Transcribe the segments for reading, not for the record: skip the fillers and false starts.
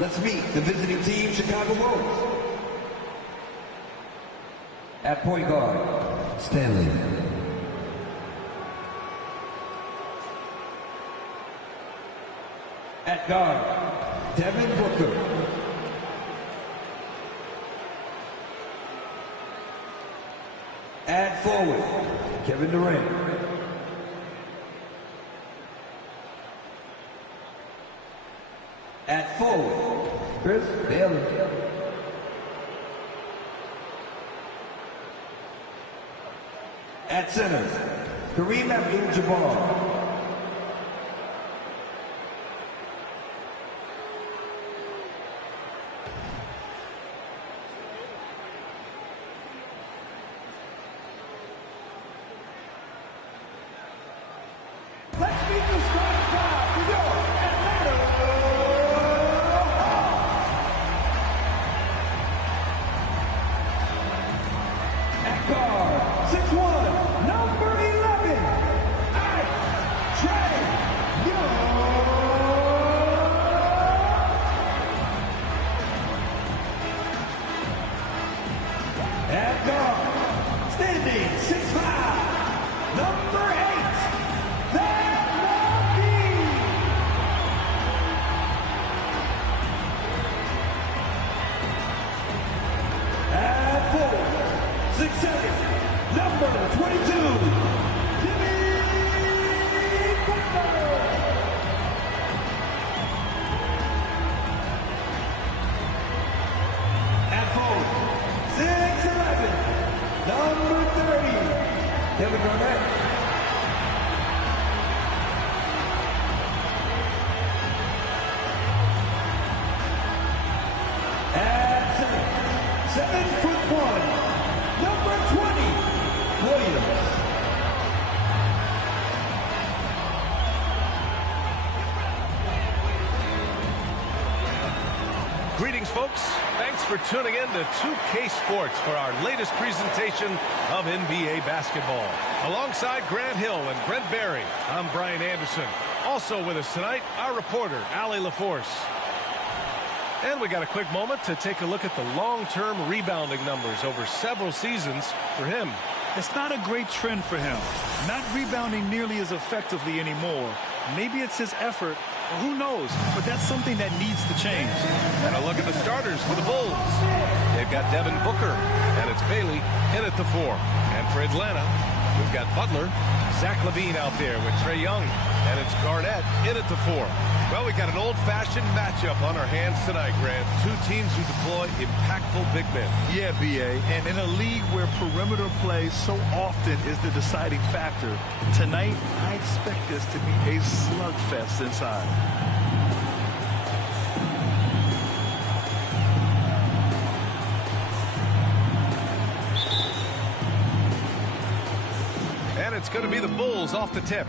Let's meet the visiting team, Chicago Bulls. At point guard, Stanley. At guard, Devin Booker. At forward, Kevin Durant. At forward, Chris Bailey. At center, Kareem Abdul-Jabbar. Let's meet the starting five for your Atlanta Hawks. At guard, 6'1", number 11, Trae Young. At guard, standing 6'5", number 8, Zach LaVine. At forward, 6'7", number 22, Jimmy Butler. At forward, 6'11", number 30, Kevin Garnett. At center, 7'1", number 20, Williams. Greetings, folks. Thanks for tuning in to 2K Sports for our latest presentation of NBA basketball. Alongside Grant Hill and Brent Barry, I'm Brian Anderson. Also with us tonight, our reporter, Allie LaForce. And we got a quick moment to take a look at the long-term rebounding numbers over several seasons for him. It's not a great trend for him. Not rebounding nearly as effectively anymore. Maybe it's his effort, or who knows, but that's something that needs to change. And a look at the starters for the Bulls. They've got Devin Booker, and it's Bailey in at the 4. And for Atlanta, we've got Butler, Zach LaVine out there with Trae Young, and it's Garnett in at the 4. Well, we got an old-fashioned matchup on our hands tonight, Grant. Two teams who deploy impactful big men. Yeah, B.A., and in a league where perimeter play so often is the deciding factor, tonight I expect this to be a slugfest inside. And it's going to be the Bulls off the tip.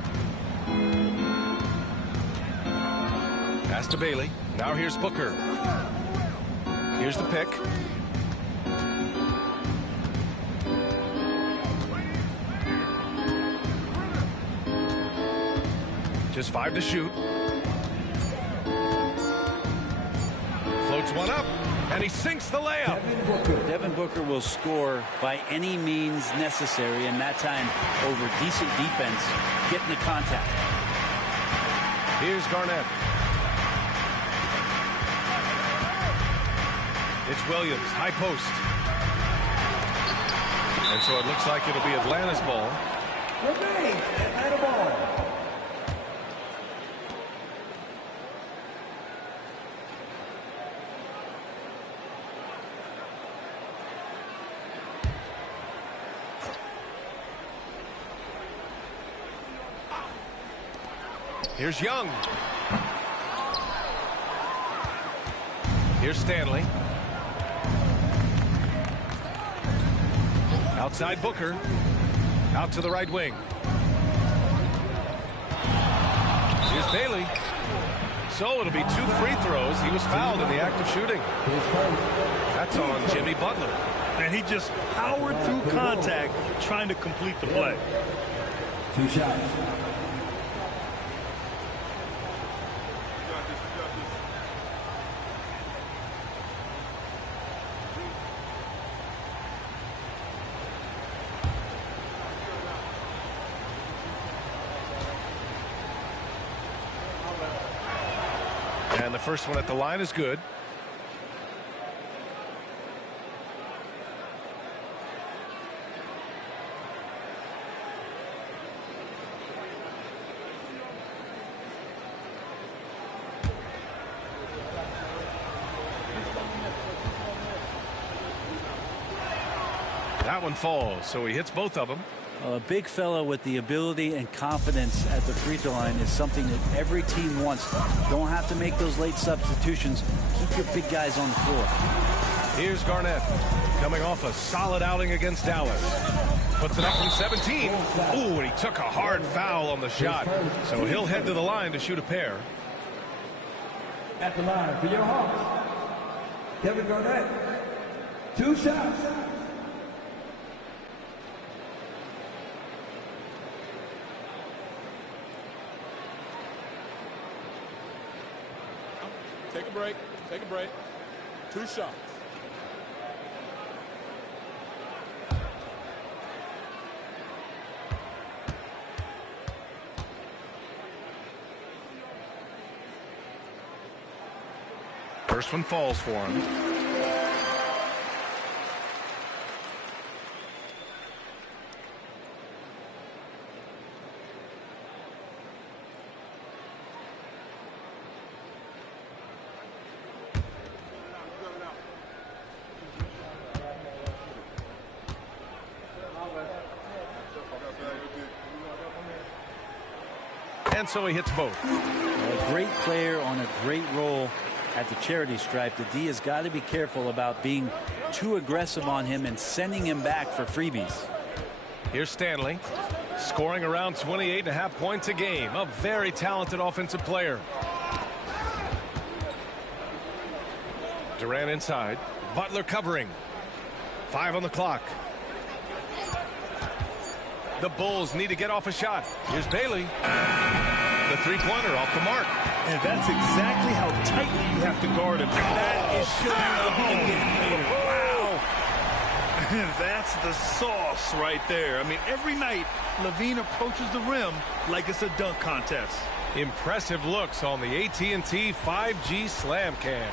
Pass to Bailey. Now here's Booker. Here's the pick. Just 5 to shoot. Floats one up, and he sinks the layup. Devin Booker will score by any means necessary, and that time over decent defense, getting the contact. Here's Garnett. It's Williams, high post. And so it looks like it'll be Atlanta's ball. Remains Atlanta ball. Here's Young. Here's Stanley. Outside Booker. Out to the right wing. Here's Bailey. So it'll be 2 free throws. He was fouled in the act of shooting. That's on Jimmy Butler. And he just powered through contact trying to complete the play. 2 shots. And the first one at the line is good. That one falls, so he hits both of them. A big fella with the ability and confidence at the free throw line is something that every team wants. Don't have to make those late substitutions. Keep your big guys on the floor. Here's Garnett coming off a solid outing against Dallas. Puts it up from 17. Ooh, and he took a hard foul on the shot. So he'll head to the line to shoot a pair. At the line for your Hawks, Kevin Garnett. 2 shots. Take a break. Take a break. 2 shots. First one falls for him. And so he hits both. A great player on a great role at the charity stripe. The D has got to be careful about being too aggressive on him and sending him back for freebies. Here's Stanley, scoring around 28.5 points a game. A very talented offensive player. Durant inside. Butler covering. 5 on the clock. The Bulls need to get off a shot. Here's Bailey. The three-pointer off the mark. And that's exactly how tightly you have to guard him. That is Wow. That's the sauce right there. I mean, every night, LaVine approaches the rim like it's a dunk contest. Impressive looks on the AT&T 5G Slam Cam.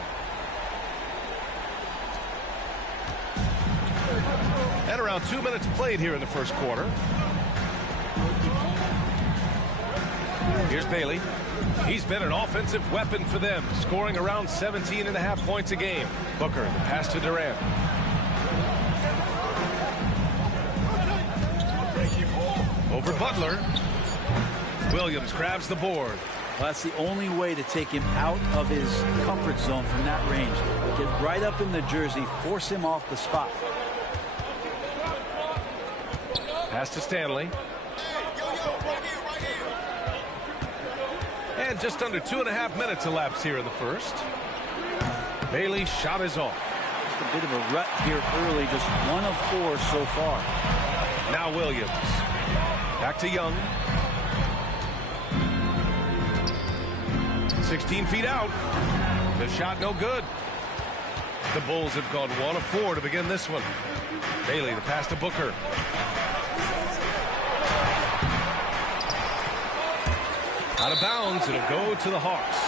And around 2 minutes played here in the first quarter. Here's Bailey. He's been an offensive weapon for them, scoring around 17.5 points a game. Booker, the pass to Durant. Over Butler. Williams grabs the board. Well, that's the only way to take him out of his comfort zone from that range. Get right up in the jersey, force him off the spot. Pass to Stanley. And just under 2.5 minutes elapsed here in the first. Bailey's shot is off. Just a bit of a rut here early, just 1 of 4 so far. Now Williams. Back to Young. 16 feet out. The shot no good. The Bulls have gone 1 of 4 to begin this one. Bailey, the pass to Booker. Out of bounds, it'll go to the Hawks.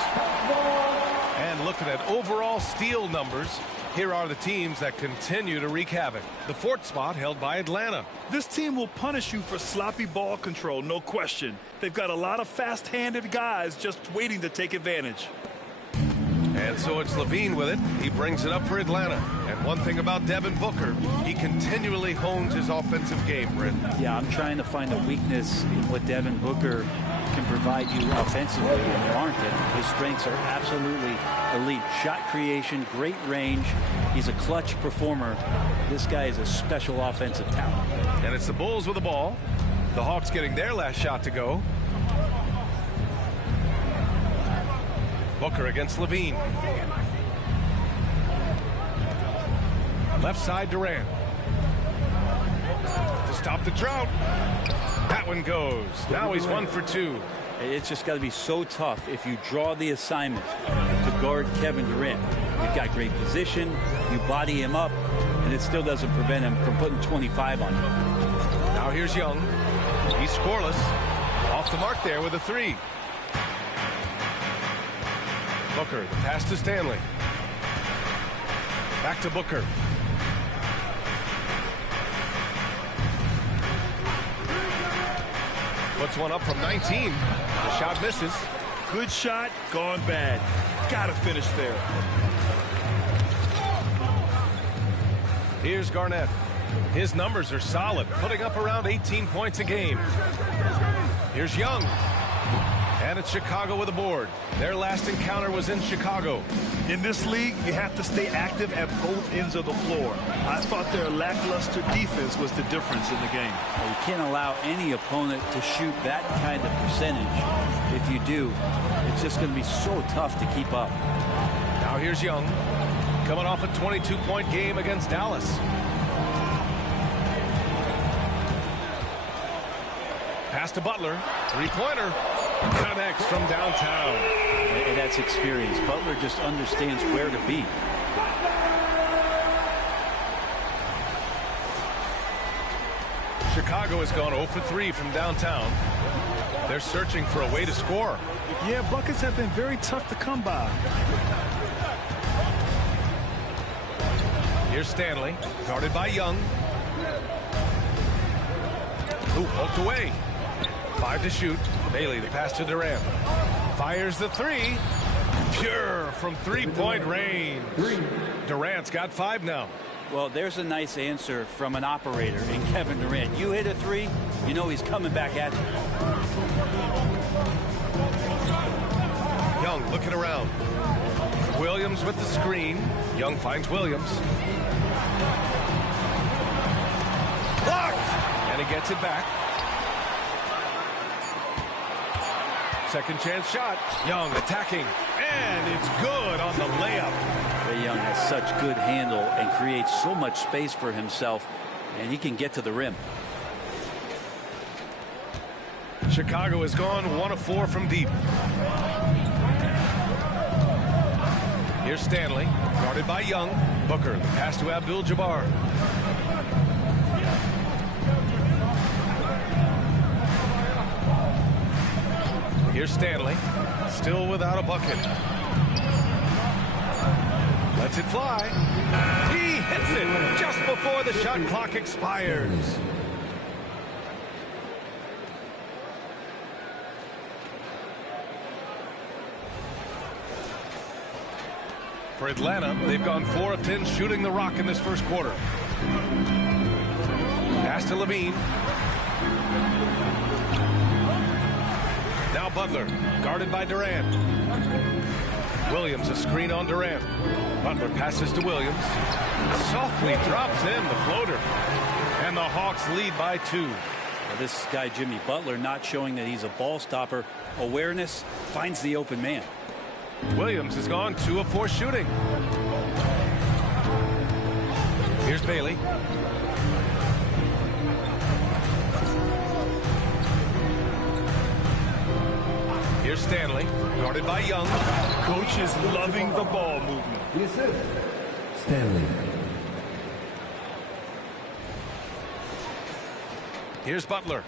And looking at overall steal numbers, here are the teams that continue to wreak havoc. The 4th spot held by Atlanta. This team will punish you for sloppy ball control, no question. They've got a lot of fast-handed guys just waiting to take advantage. And so it's LaVine with it. He brings it up for Atlanta. And one thing about Devin Booker, he continually hones his offensive game, Britt. Yeah, I'm trying to find a weakness in what Devin Booker can provide you offensively, and there aren't any. His strengths are absolutely elite. Shot creation, great range. He's a clutch performer. This guy is a special offensive talent. And it's the Bulls with the ball. The Hawks getting their last shot to go. Booker against LaVine. Left side Durant. To stop the drought. That one goes. Now he's 1 for 2. It's just got to be so tough if you draw the assignment to guard Kevin Durant. You've got great position, you body him up, and it still doesn't prevent him from putting 25 on you. Now here's Young. He's scoreless. Off the mark there with a 3. Booker, the pass to Stanley. Back to Booker. Puts one up from 19. The shot misses. Good shot, gone bad. Gotta finish there. Here's Garnett. His numbers are solid, putting up around 18 points a game. Here's Young. And it's Chicago with a board. Their last encounter was in Chicago. In this league, you have to stay active at both ends of the floor. I thought their lackluster defense was the difference in the game. You can't allow any opponent to shoot that kind of percentage. If you do, it's just going to be so tough to keep up. Now here's Young, coming off a 22-point game against Dallas. Pass to Butler. Three-pointer. Connects from downtown. And that's experience. Butler just understands where to be. Chicago has gone 0 for 3 from downtown. They're searching for a way to score. Yeah, buckets have been very tough to come by. Here's Stanley, guarded by Young. Ooh, poked away. 5 to shoot. Bailey, the pass to Durant. Fires the three. Pure from three-point range. Durant's got 5 now. Well, there's a nice answer from an operator in Kevin Durant. You hit a three, you know he's coming back at you. Young looking around. Williams with the screen. Young finds Williams. Blocked! And he gets it back. Second chance shot. Young attacking. And it's good on the layup. Trae Young has such good handle and creates so much space for himself, and he can get to the rim. Chicago has gone 1 of 4 from deep. Here's Stanley, guarded by Young. Booker, the pass to Abdul-Jabbar. Here's Stanley, still without a bucket. Lets it fly. He hits it just before the shot clock expires. For Atlanta, they've gone 4 of 10 shooting the rock in this first quarter. Pass to Levine. Now Butler, guarded by Durant. Williams, a screen on Durant. Butler passes to Williams. Softly drops in the floater. And the Hawks lead by 2. Well, this guy, Jimmy Butler, not showing that he's a ball stopper. Awareness, finds the open man. Williams has gone 2 of 4 shooting. Here's Bailey. Here's Stanley, guarded by Young. Coach is loving the ball movement. The assist, Stanley. Here's Butler.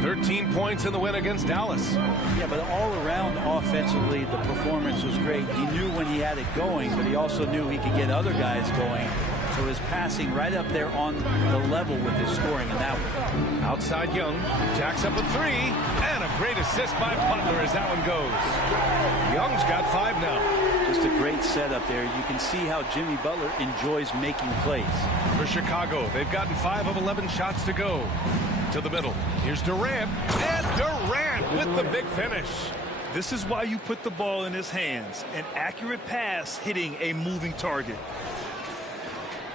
13 points in the win against Dallas. Yeah, but all around offensively, the performance was great. He knew when he had it going, but he also knew he could get other guys going. So his passing right up there on the level with his scoring in that one. Outside Young, jacks up a 3, and a great assist by Butler as that one goes. Young's got 5 now. Just a great setup there. You can see how Jimmy Butler enjoys making plays. For Chicago, they've gotten 5 of 11 shots to go. To the middle. Here's Durant, and Durant with the big finish. This is why you put the ball in his hands. An accurate pass hitting a moving target.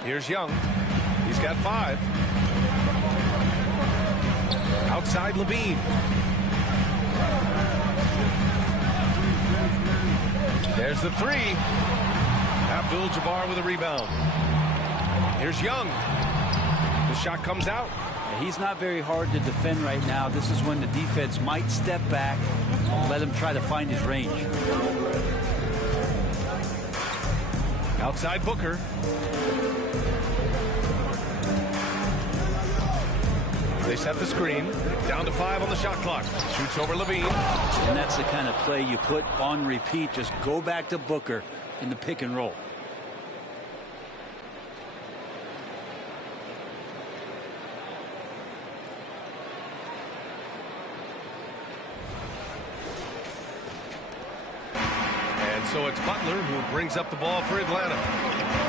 Here's Young. He's got 5. Outside Levine. There's the 3. Abdul-Jabbar with a rebound. Here's Young. The shot comes out. He's not very hard to defend right now. This is when the defense might step back, let him try to find his range. Outside Booker. They set the screen. Down to 5 on the shot clock. Shoots over Levine. And that's the kind of play you put on repeat. Just go back to Booker in the pick and roll. And so it's Butler who brings up the ball for Atlanta.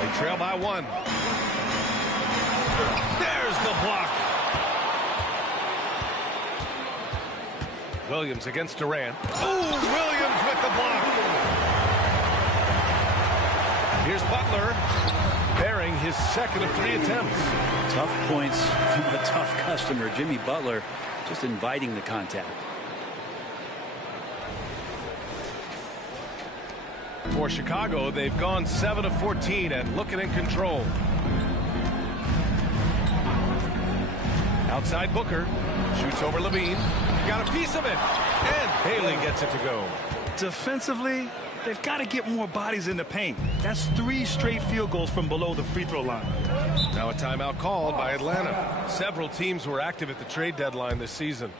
They trail by 1. There's the block. Williams against Durant. Oh, Williams with the block. Here's Butler, bearing his second of 3 attempts. Tough points from a tough customer. Jimmy Butler just inviting the contact. For Chicago, they've gone 7 of 14 and looking in control. Outside Booker. Shoots over Levine. Got a piece of it. And Haley gets it to go. Defensively, they've got to get more bodies in the paint. That's 3 straight field goals from below the free throw line. Now a timeout called by Atlanta. Several teams were active at the trade deadline this season.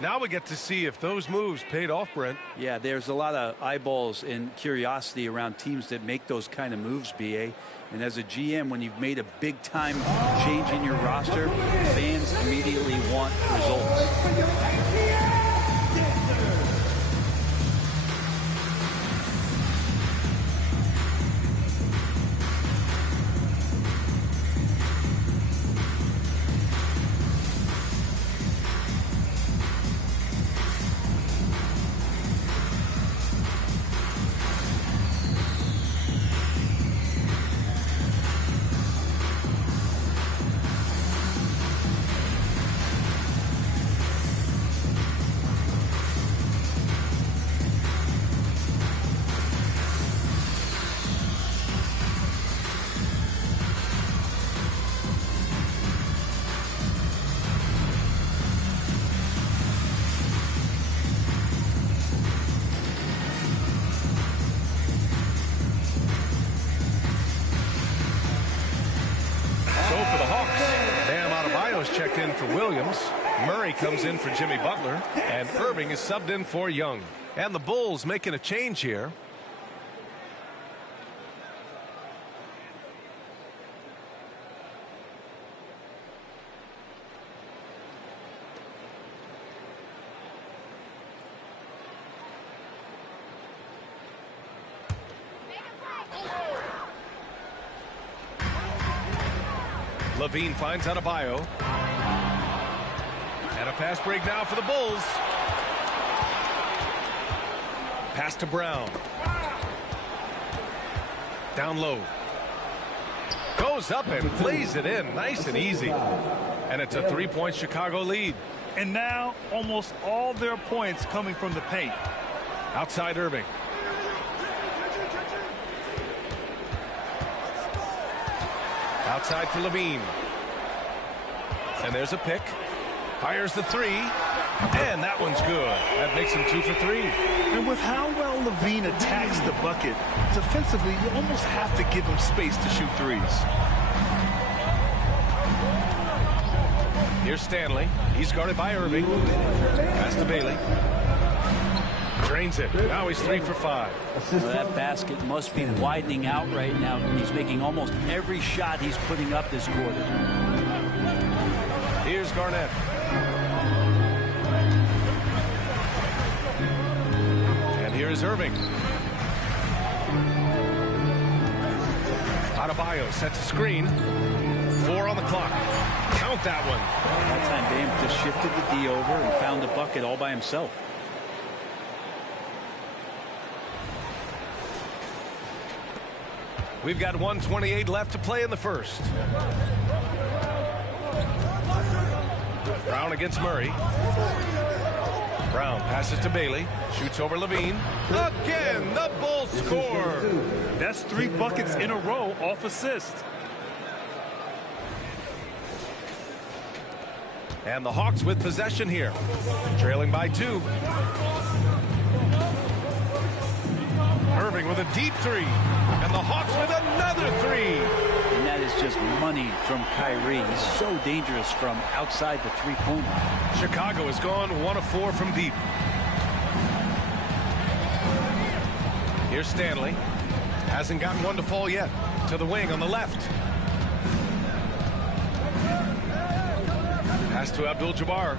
Now we get to see if those moves paid off, Brent. Yeah, there's a lot of eyeballs and curiosity around teams that make those kind of moves, BA. And as a GM, when you've made a big-time change in your roster, fans immediately want results. Checked in for Williams. Murray comes in for Jimmy Butler. And Irving is subbed in for Young. And the Bulls making a change here. Levine finds Adebayo. And a fast break now for the Bulls. Pass to Brown. Down low. Goes up and plays it in. Nice and easy. And it's a 3-point Chicago lead. And now almost all their points coming from the paint. Outside Irving. Outside for Levine. And there's a pick. Fires the 3. And that one's good. That makes him 2 for 3. And with how well Levine attacks the bucket, defensively, you almost have to give him space to shoot threes. Here's Stanley. He's guarded by Irving. Pass to Bailey. Drains it. Now he's 3 for 5. Well, that basket must be widening out right now. He's making almost every shot he's putting up this quarter. Here's Garnett. And here's Irving. Adebayo sets a screen. 4 on the clock. Count that one. That time Bam just shifted the D over and found the bucket all by himself. We've got 1:28 left to play in the first. Brown against Murray. Brown passes to Bailey. Shoots over Levine. Again, the Bulls score. That's 3 buckets in a row off assist. And the Hawks with possession here. Trailing by 2. Irving with a deep 3. And the Hawks with another 3. And that is just money from Kyrie. He's so dangerous from outside the three-point line. Chicago has gone 1 of 4 from deep. Here's Stanley. Hasn't gotten one to fall yet. To the wing on the left. Pass to Abdul-Jabbar.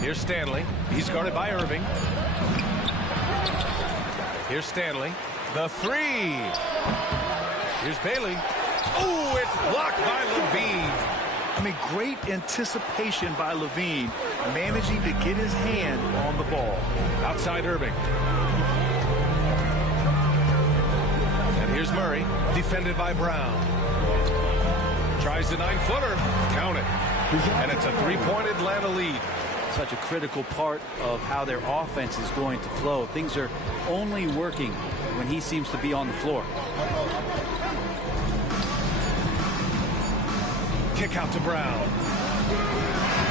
Here's Stanley. He's guarded by Irving. Here's Stanley. The three. Here's Bailey. Oh, it's blocked by Levine. I mean, great anticipation by Levine, managing to get his hand on the ball. Outside Irving. And here's Murray, defended by Brown. Tries the 9-footer. Count it. And it's a 3-point Atlanta lead. Such a critical part of how their offense is going to flow. Things are only working when he seems to be on the floor. Kick out to Brown.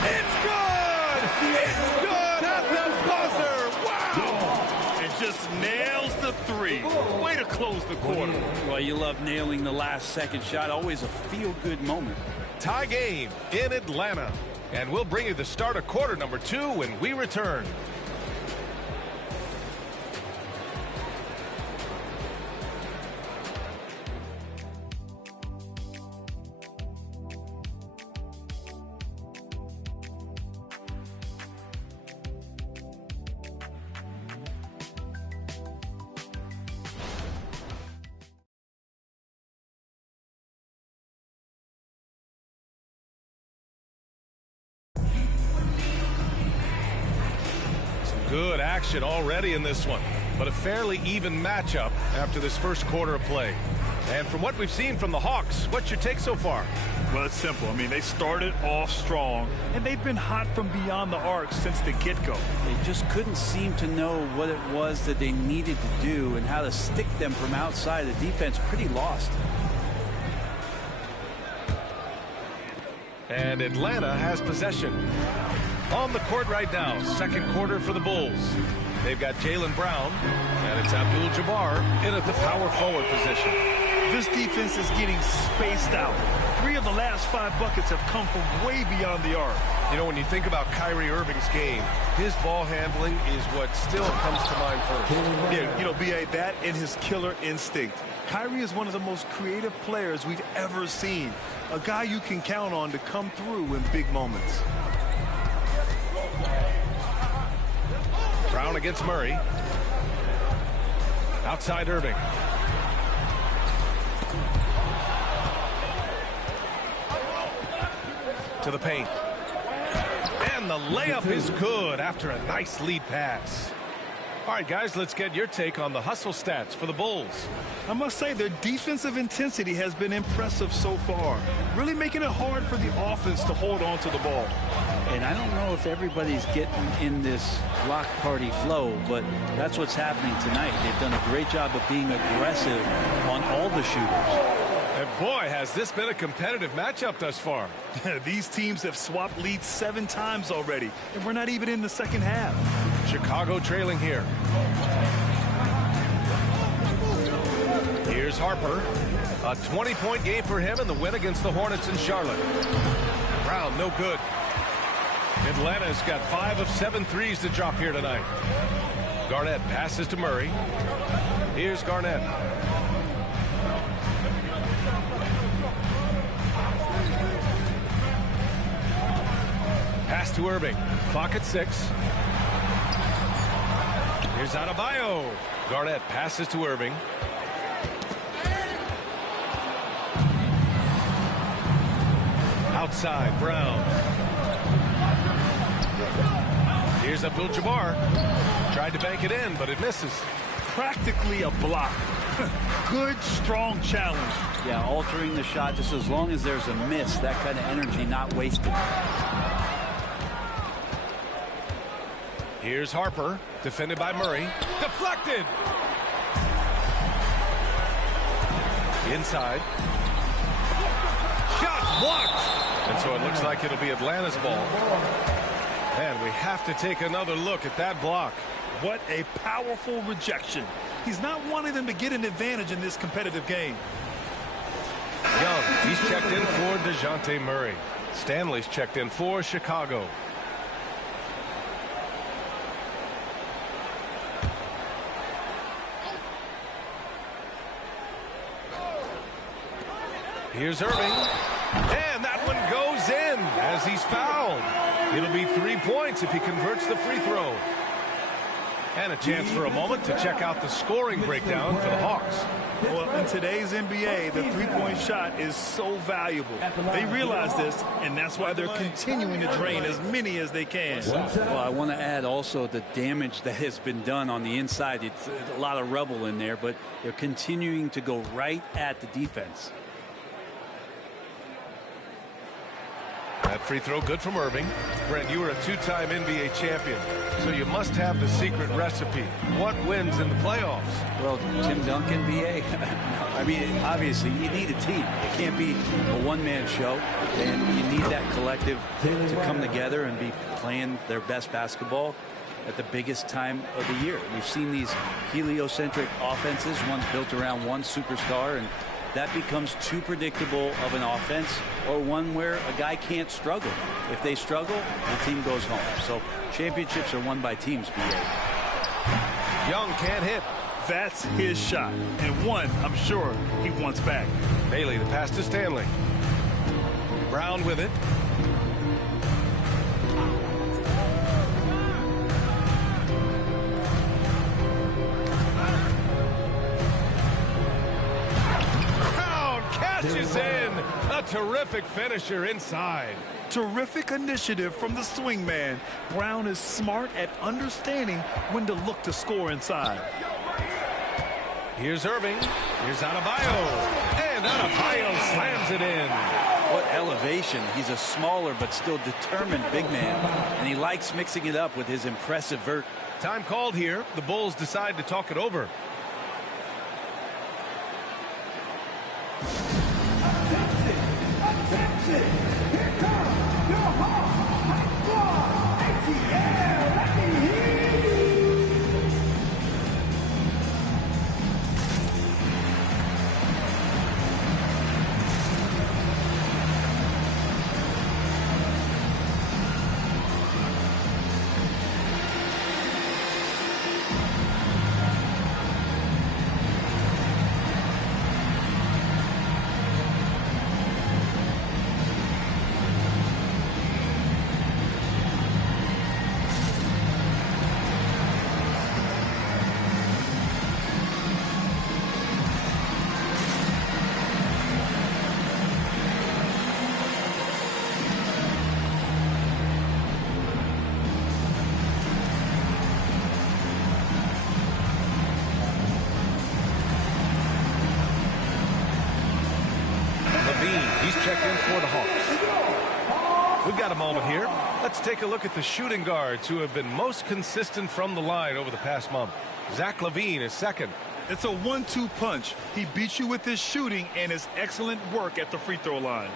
It's good! It's good at the buzzer! Wow! It just nails the three. Way to close the quarter. Well, you love nailing the last second shot. Always a feel-good moment. Tie game in Atlanta. And we'll bring you the start of quarter number 2 when we return. Good action already in this one, but a fairly even matchup after this first quarter of play. And from what we've seen from the Hawks, what's your take so far? Well, it's simple. I mean, they started off strong, and they've been hot from beyond the arc since the get-go. They just couldn't seem to know what it was that they needed to do and how to stick them from outside. The defense pretty lost. And Atlanta has possession. On the court right now, second quarter for the Bulls. They've got Jaylen Brown, and it's Abdul-Jabbar in at the power forward position. This defense is getting spaced out. 3 of the last 5 buckets have come from way beyond the arc. You know, when you think about Kyrie Irving's game, his ball handling is what still comes to mind first. Yeah, you know, B.A., that and his killer instinct. Kyrie is one of the most creative players we've ever seen. A guy you can count on to come through in big moments. Brown against Murray. Outside Irving. To the paint. And the layup is good after a nice lead pass. All right, guys, let's get your take on the hustle stats for the Bulls. I must say their defensive intensity has been impressive so far, really making it hard for the offense to hold on to the ball. And I don't know if everybody's getting in this block party flow, but that's what's happening tonight. They've done a great job of being aggressive on all the shooters. And boy, has this been a competitive matchup thus far. These teams have swapped leads 7 times already, and we're not even in the second half. Chicago trailing here. Here's Harper. A 20-point game for him in the win against the Hornets in Charlotte. Brown, no good. Atlanta's got 5 of 7 threes to drop here tonight. Garnett passes to Murray. Here's Garnett. Pass to Irving. Clock at 6. Here's Adebayo. Garnett passes to Irving. Outside, Brown. Here's Abdul-Jabbar. Tried to bank it in, but it misses. Practically a block. Good, strong challenge. Yeah, altering the shot just as long as there's a miss. That kind of energy not wasted. Here's Harper, defended by Murray. Deflected! Inside. Shot blocked! And so it looks like it'll be Atlanta's ball. And we have to take another look at that block. What a powerful rejection. He's not wanting them to get an advantage in this competitive game. Young, he's checked in for DeJounte Murray. Stanley's checked in for Chicago. Here's Irving. And that one goes in as he's fouled. It'll be 3 points if he converts the free throw. And a chance for a moment to check out the scoring breakdown for the Hawks. Well, in today's NBA, the three-point shot is so valuable. They realize this, and that's why they're continuing to drain as many as they can. Well, I want to add also the damage that has been done on the inside. It's a lot of rubble in there, but they're continuing to go right at the defense. That free throw good from Irving. Brent, you were a two-time NBA champion, so you must have the secret recipe. What wins in the playoffs? Well, Tim Duncan, BA. I mean, obviously, you need a team. It can't be a one-man show, and you need that collective to come together and be playing their best basketball at the biggest time of the year. We've seen these heliocentric offenses, one's built around one superstar, and that becomes too predictable of an offense, or one where a guy can't struggle. If they struggle, the team goes home. So championships are won by teams, BA. Young can't hit. That's his shot, and one I'm sure he wants back. Bailey, the pass to Stanley. Brown with it. Catches in. A terrific finisher inside. Terrific initiative from the swing man. Brown is smart at understanding when to look to score inside. Here's Irving. Here's Adebayo. And Adebayo slams it in. What elevation. He's a smaller but still determined big man, and he likes mixing it up with his impressive vert. Time called here. The Bulls decide to talk it over. Attention! Here comes your Hawks High Squad! ATL, let me hear you! He's checked in for the Hawks. We've got a moment here. Let's take a look at the shooting guards who have been most consistent from the line over the past month. Zach LaVine is second. It's a 1-2 punch. He beats you with his shooting and his excellent work at the free throw line.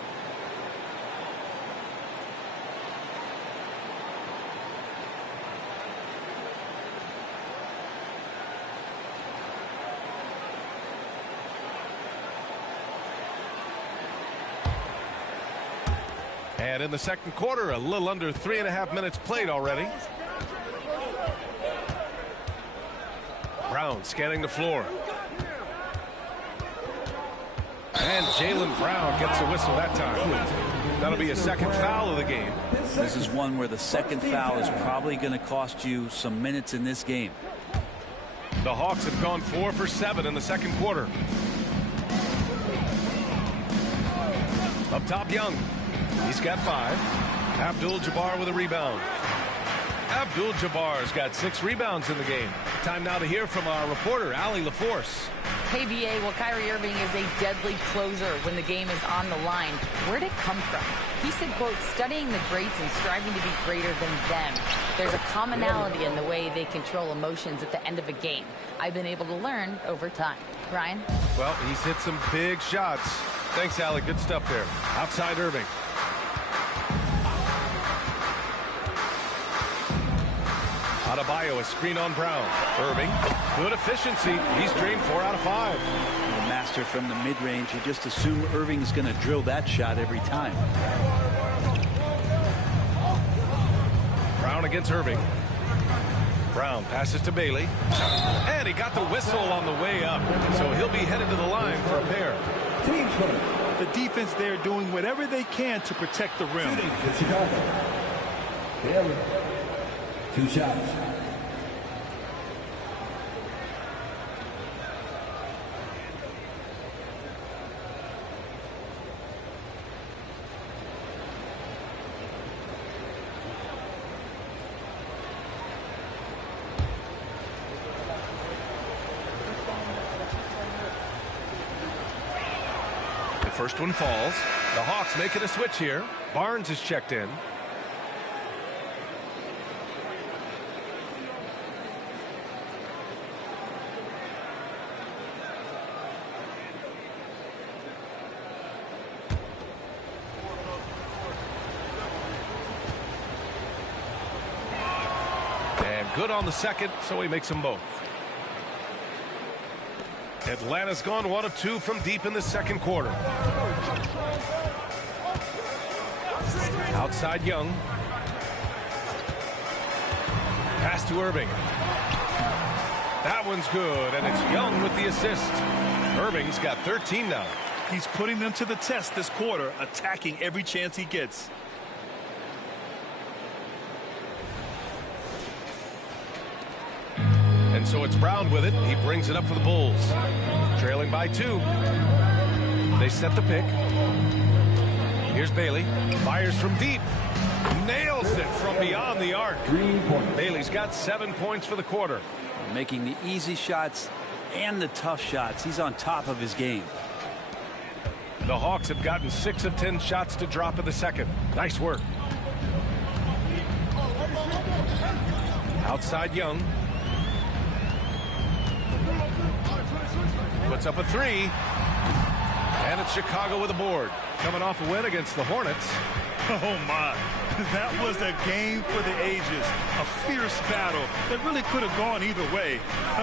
And in the second quarter, a little under 3.5 minutes played already. Brown scanning the floor. And Jaylen Brown gets a whistle that time. That'll be a second foul of the game. This is one where the second foul is probably going to cost you some minutes in this game. The Hawks have gone 4 for 7 in the second quarter. Up top, Young. He's got 5. Abdul-Jabbar with a rebound. Abdul-Jabbar's got 6 rebounds in the game. Time now to hear from our reporter, Allie LaForce. Hey, BA, well, Kyrie Irving is a deadly closer when the game is on the line. Where'd it come from? He said, quote, studying the greats and striving to be greater than them. There's a commonality in the way they control emotions at the end of a game. I've been able to learn over time. Ryan? Well, he's hit some big shots. Thanks, Allie. Good stuff there. Outside Irving. Adebayo, a screen on Brown. Irving, good efficiency. He's drained 4 out of 5. A master from the mid-range. You just assume Irving's going to drill that shot every time. Brown against Irving. Brown passes to Bailey. And he got the whistle on the way up. So he'll be headed to the line for a pair. Team first. The defense there doing whatever they can to protect the rim. Shooting for Chicago. Bailey. 2 shots. First one falls. The Hawks making a switch here. Barnes is checked in. And good on the second, so he makes them both. Atlanta's gone 1 of 2 from deep in the second quarter. Outside Young. Pass to Irving. That one's good, and it's Young with the assist. Irving's got 13 now. He's putting them to the test this quarter, attacking every chance he gets. And so it's Brown with it. He brings it up for the Bulls. Trailing by 2. They set the pick. Here's Bailey. Fires from deep. Nails it from beyond the arc. 3 points. Bailey's got 7 points for the quarter. Making the easy shots and the tough shots. He's on top of his game. The Hawks have gotten 6 of 10 shots to drop in the second. Nice work. Outside Young. Puts up a 3. And it's Chicago with a board. Coming off a win against the Hornets. Oh, my. That was a game for the ages. A fierce battle that really could have gone either way.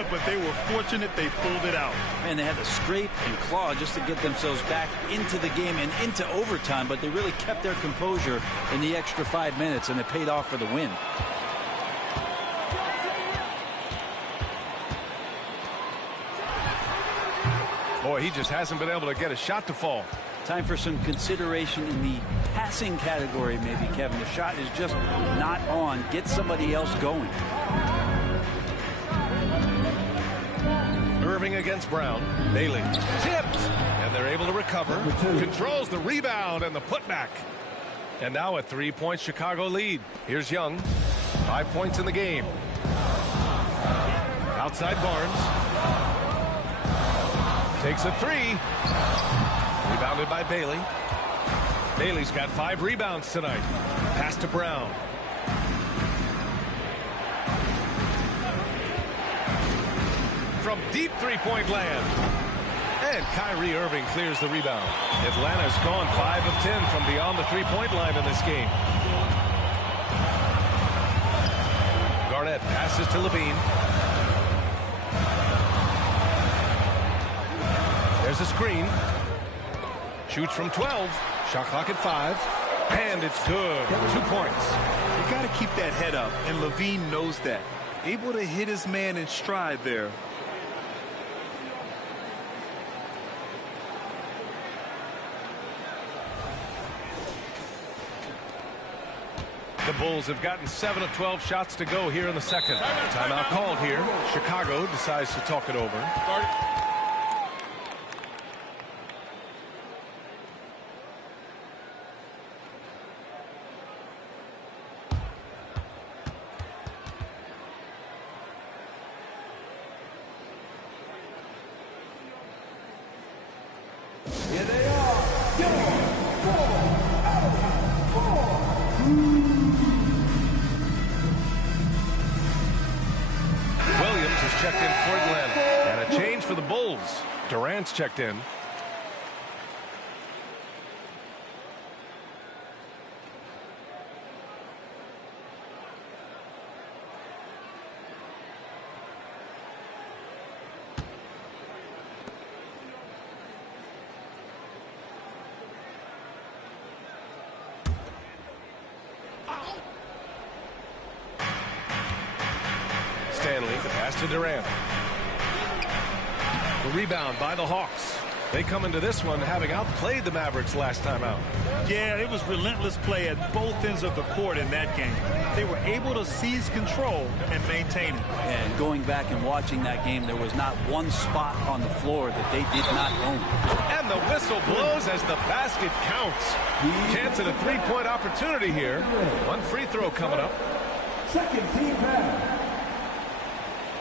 But they were fortunate they pulled it out. Man, they had to scrape and claw just to get themselves back into the game and into overtime. But they really kept their composure in the extra 5 minutes, and it paid off for the win. Boy, he just hasn't been able to get a shot to fall. Time for some consideration in the passing category, maybe, Kevin. The shot is just not on. Get somebody else going. Irving against Brown. Bailey tipped, and they're able to recover. Controls the rebound and the putback. And now a 3-point Chicago lead. Here's Young. 5 points in the game. Outside Barnes. Takes a 3. Rebounded by Bailey. Bailey's got 5 rebounds tonight. Pass to Brown. From deep 3-point land. And Kyrie Irving clears the rebound. Atlanta's gone 5 of 10 from beyond the 3-point line in this game. Garnett passes to Levine. There's a screen. Shoots from 12. Shot clock at 5. And it's good. 2 points. You got to keep that head up, and Levine knows that. Able to hit his man in stride there. The Bulls have gotten 7 of 12 shots to go here in the second. Timeout called here. Chicago decides to talk it over. Here they are. Your 4 out of 4. Williams is checked in for Atlanta. And a change for the Bulls. Durant's checked in. Pass to Durant. The rebound by the Hawks. They come into this one having outplayed the Mavericks last time out. Yeah, it was relentless play at both ends of the court in that game. They were able to seize control and maintain it. And going back and watching that game, there was not one spot on the floor that they did not own. And the whistle blows as the basket counts. Chance at a three-point opportunity here. One free throw coming up. Second team foul.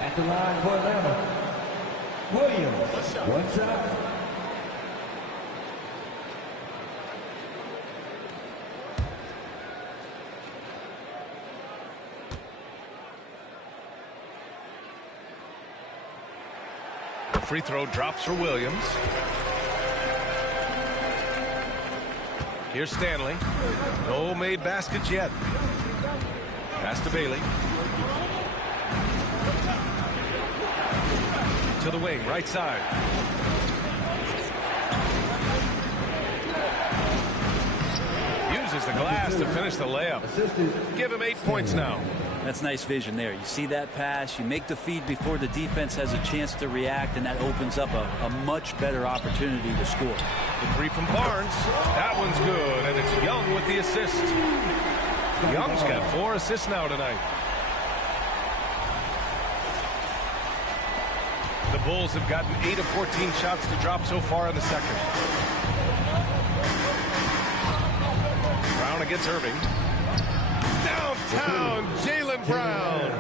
At the line for Atlanta, Williams. One shot. Free throw drops for Williams. Here's Stanley. No made baskets yet. Pass to Bailey. To the wing, right side. Uses the glass to finish the layup. Give him 8 points now. That's nice vision there. You see that pass, you make the feed before the defense has a chance to react, and that opens up a much better opportunity to score. The three from Barnes. That one's good, and it's Young with the assist. Young's got 4 assists now tonight. The Bulls have gotten 8 of 14 shots to drop so far in the second. Brown against Irving. Downtown, Jaylen Brown.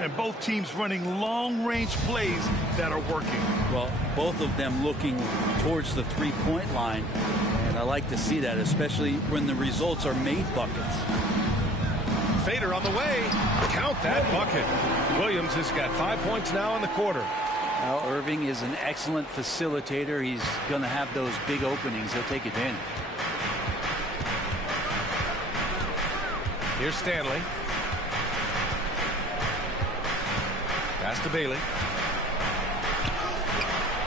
And both teams running long-range plays that are working. Well, both of them looking towards the three-point line, and I like to see that, especially when the results are made buckets. Fader on the way. Count that bucket. Williams has got 5 points now in the quarter. Well, Irving is an excellent facilitator. He's going to have those big openings. He'll take advantage. Here's Stanley. Pass to Bailey.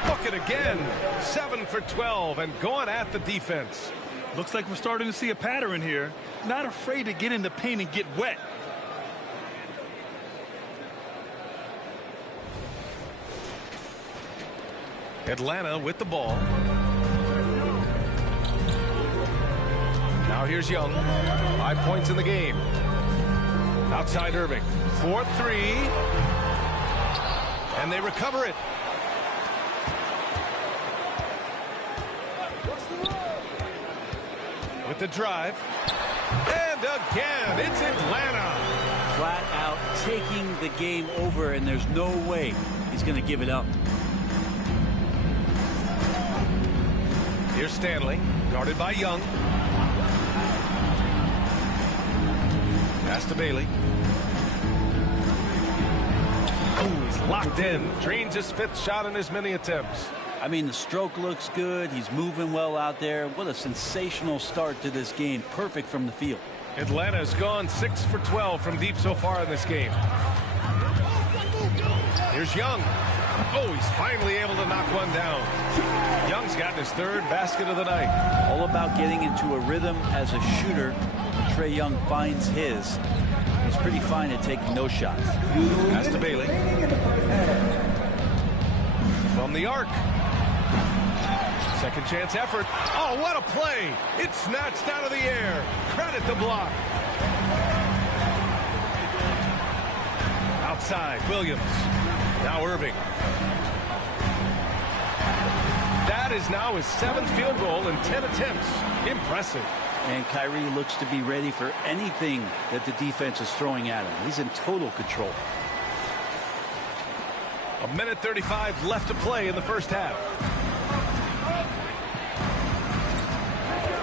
Bucket again. 7 for 12 and going at the defense. Looks like we're starting to see a pattern here. Not afraid to get in the paint and get wet. Atlanta with the ball. Now here's Young. 5 points in the game. Outside Irving. 4-3. And they recover it. With the drive. And again, it's Atlanta. Flat out taking the game over, and there's no way he's going to give it up. Here's Stanley. Guarded by Young. Pass to Bailey. Ooh, he's locked in. Drains his 5th shot in as many attempts. I mean, the stroke looks good. He's moving well out there. What a sensational start to this game. Perfect from the field. Atlanta's gone 6 for 12 from deep so far in this game. Here's Young. Oh, he's finally able to knock one down. Young's gotten his 3rd basket of the night. All about getting into a rhythm as a shooter. Trae Young finds his. He's pretty fine at taking those shots. Pass to Bailey. From the arc. Second chance effort. Oh, what a play. It's snatched out of the air. Credit the block. Outside, Williams. Now Irving. That is now his 7th field goal in 10 attempts. Impressive. And Kyrie looks to be ready for anything that the defense is throwing at him. He's in total control. 1:35 left to play in the first half.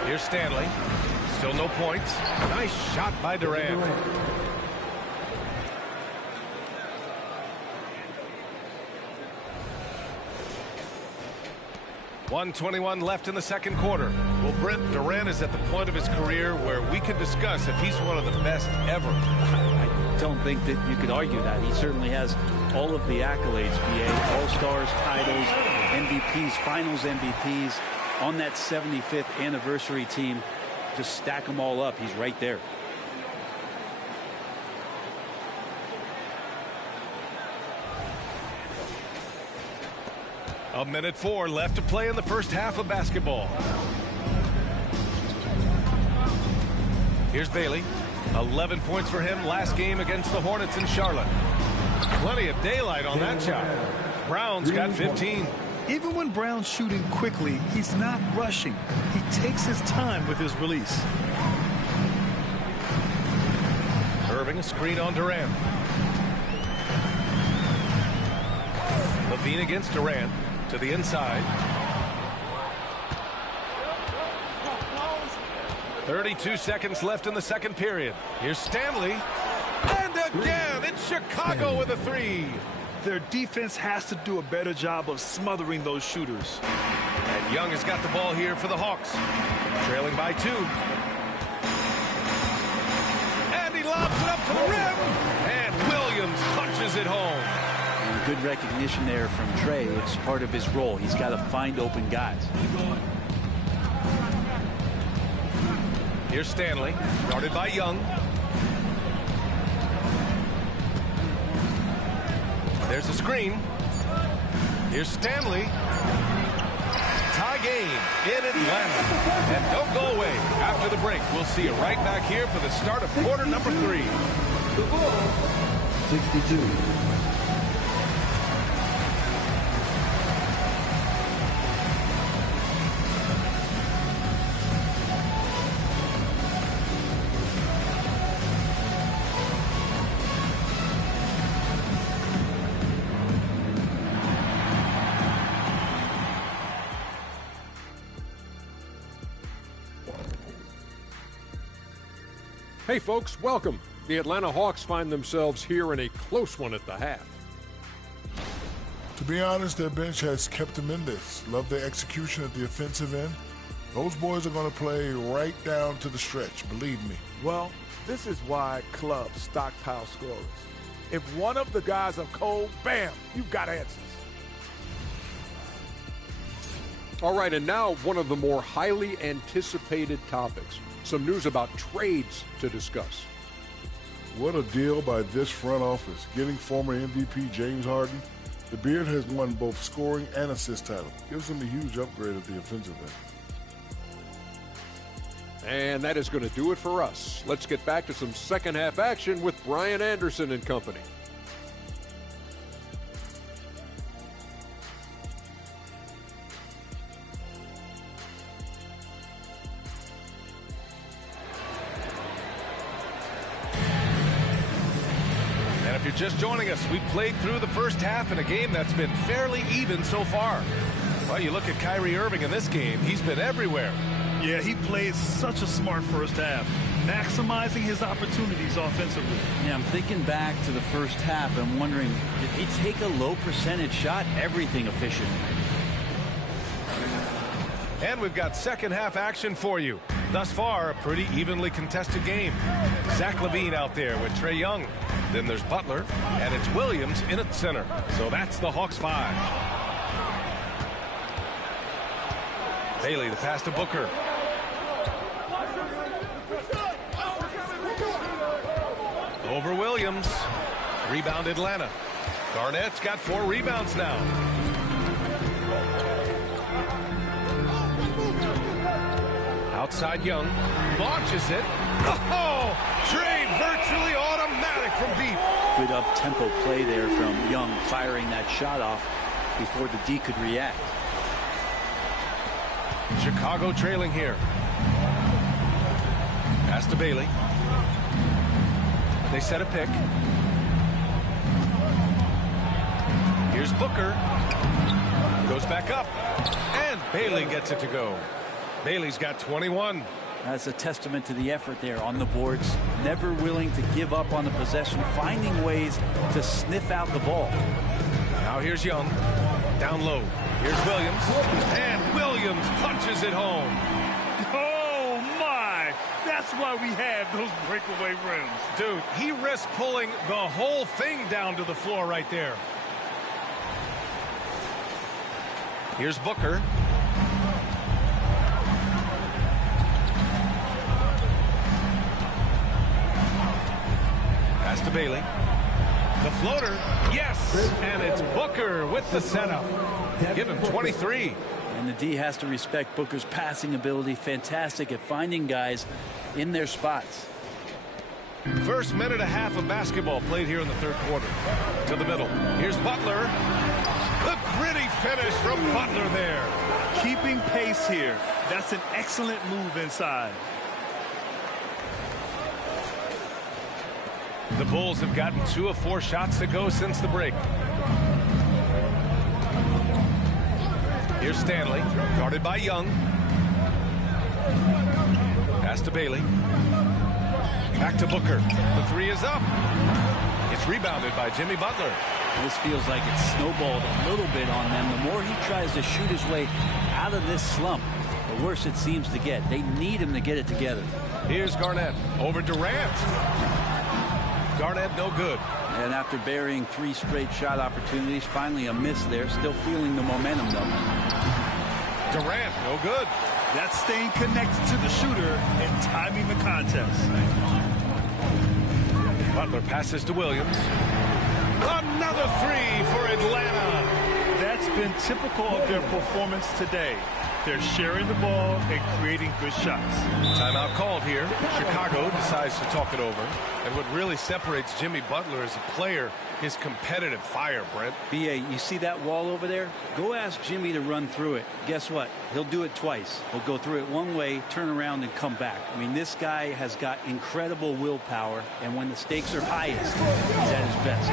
Here's Stanley. Still no points. Nice shot by Durant. .121 left in the second quarter. Well, Brent, Durant is at the point of his career where we can discuss if he's one of the best ever. I don't think that you could argue that. He certainly has all of the accolades, BA. All-Stars, titles, MVPs, Finals MVPs. On that 75th anniversary team, just stack them all up. He's right there. 1:04 left to play in the first half of basketball. Here's Bailey. 11 points for him last game against the Hornets in Charlotte. Plenty of daylight on that shot. Brown's got 15. Even when Brown's shooting quickly, he's not rushing. He takes his time with his release. Irving, a screen on Durant. Levine against Durant to the inside. 32 seconds left in the second period. Here's Stanley. And again, it's Chicago with a three. Their defense has to do a better job of smothering those shooters. And Young has got the ball here for the Hawks. Trailing by 2. And he lobs it up to the rim. And Williams punches it home. And good recognition there from Trey. It's part of his role. He's got to find open guys. Here's Stanley, guarded by Young. There's a screen. Here's Stanley. Tie game in Atlanta. And don't go away. After the break, we'll see you right back here for the start of quarter number 3. 62. Hey folks, welcome. The Atlanta Hawks find themselves here in a close one at the half. To be honest, their bench has kept them in this. Love their execution at the offensive end. Those boys are going to play right down to the stretch, believe me. Well, this is why clubs stockpile scorers. If one of the guys are cold, bam, you've got answers. All right, and now one of the more highly anticipated topics. Some news about trades to discuss. What a deal by this front office, getting former MVP James Harden. The Beard has won both scoring and assist title. Gives him a huge upgrade at the offensive end. And that is going to do it for us. Let's get back to some second half action with Brian Anderson and company. If you're just joining us, we played through the first half in a game that's been fairly even so far. Well, you look at Kyrie Irving in this game, he's been everywhere. Yeah, he played such a smart first half, maximizing his opportunities offensively. Yeah, I'm thinking back to the first half and wondering, did he take a low percentage shot? Everything efficient. And we've got second half action for you. Thus far, a pretty evenly contested game. Zach LaVine out there with Trae Young. Then there's Butler, and it's Williams in at center. So that's the Hawks 5. Bailey, the pass to Booker. Over Williams. Rebound Atlanta. Garnett's got 4 rebounds now. Outside Young. Launches it. Oh! Trae virtually automatic from deep. Good up-tempo play there from Young, firing that shot off before the D could react. Chicago trailing here. Pass to Bailey. They set a pick. Here's Booker. Goes back up. And Bailey gets it to go. Bailey's got 21. That's a testament to the effort there on the boards. Never willing to give up on the possession, finding ways to sniff out the ball. Now here's Young. Down low. Here's Williams. And Williams punches it home. Oh, my! That's why we have those breakaway rims. Dude, he risked pulling the whole thing down to the floor right there. Here's Booker. Pass to Bailey. The floater, yes, and it's Booker with the setup. Give him 23. And the D has to respect Booker's passing ability. Fantastic at finding guys in their spots. First minute and a half of basketball played here in the third quarter. To the middle. Here's Butler. The gritty finish from Butler there. Keeping pace here. That's an excellent move inside. The Bulls have gotten 2 of 4 shots to go since the break. Here's Stanley, guarded by Young. Pass to Bailey. Back to Booker. The 3 is up. It's rebounded by Jimmy Butler. This feels like it's snowballed a little bit on them. The more he tries to shoot his way out of this slump, the worse it seems to get. They need him to get it together. Here's Garnett over Durant. Garnett no good. And after burying 3 straight shot opportunities, finally a miss there. Still feeling the momentum, though. Durant no good. That's staying connected to the shooter and timing the contest. Butler passes to Williams. Another 3 for Atlanta. That's been typical of their performance today. They're sharing the ball and creating good shots. Timeout called here. Chicago decides to talk it over. And what really separates Jimmy Butler as a player is competitive fire, Brent. B.A., you see that wall over there? Go ask Jimmy to run through it. Guess what? He'll do it twice. He'll go through it one way, turn around, and come back. I mean, this guy has got incredible willpower, and when the stakes are highest, he's at his best.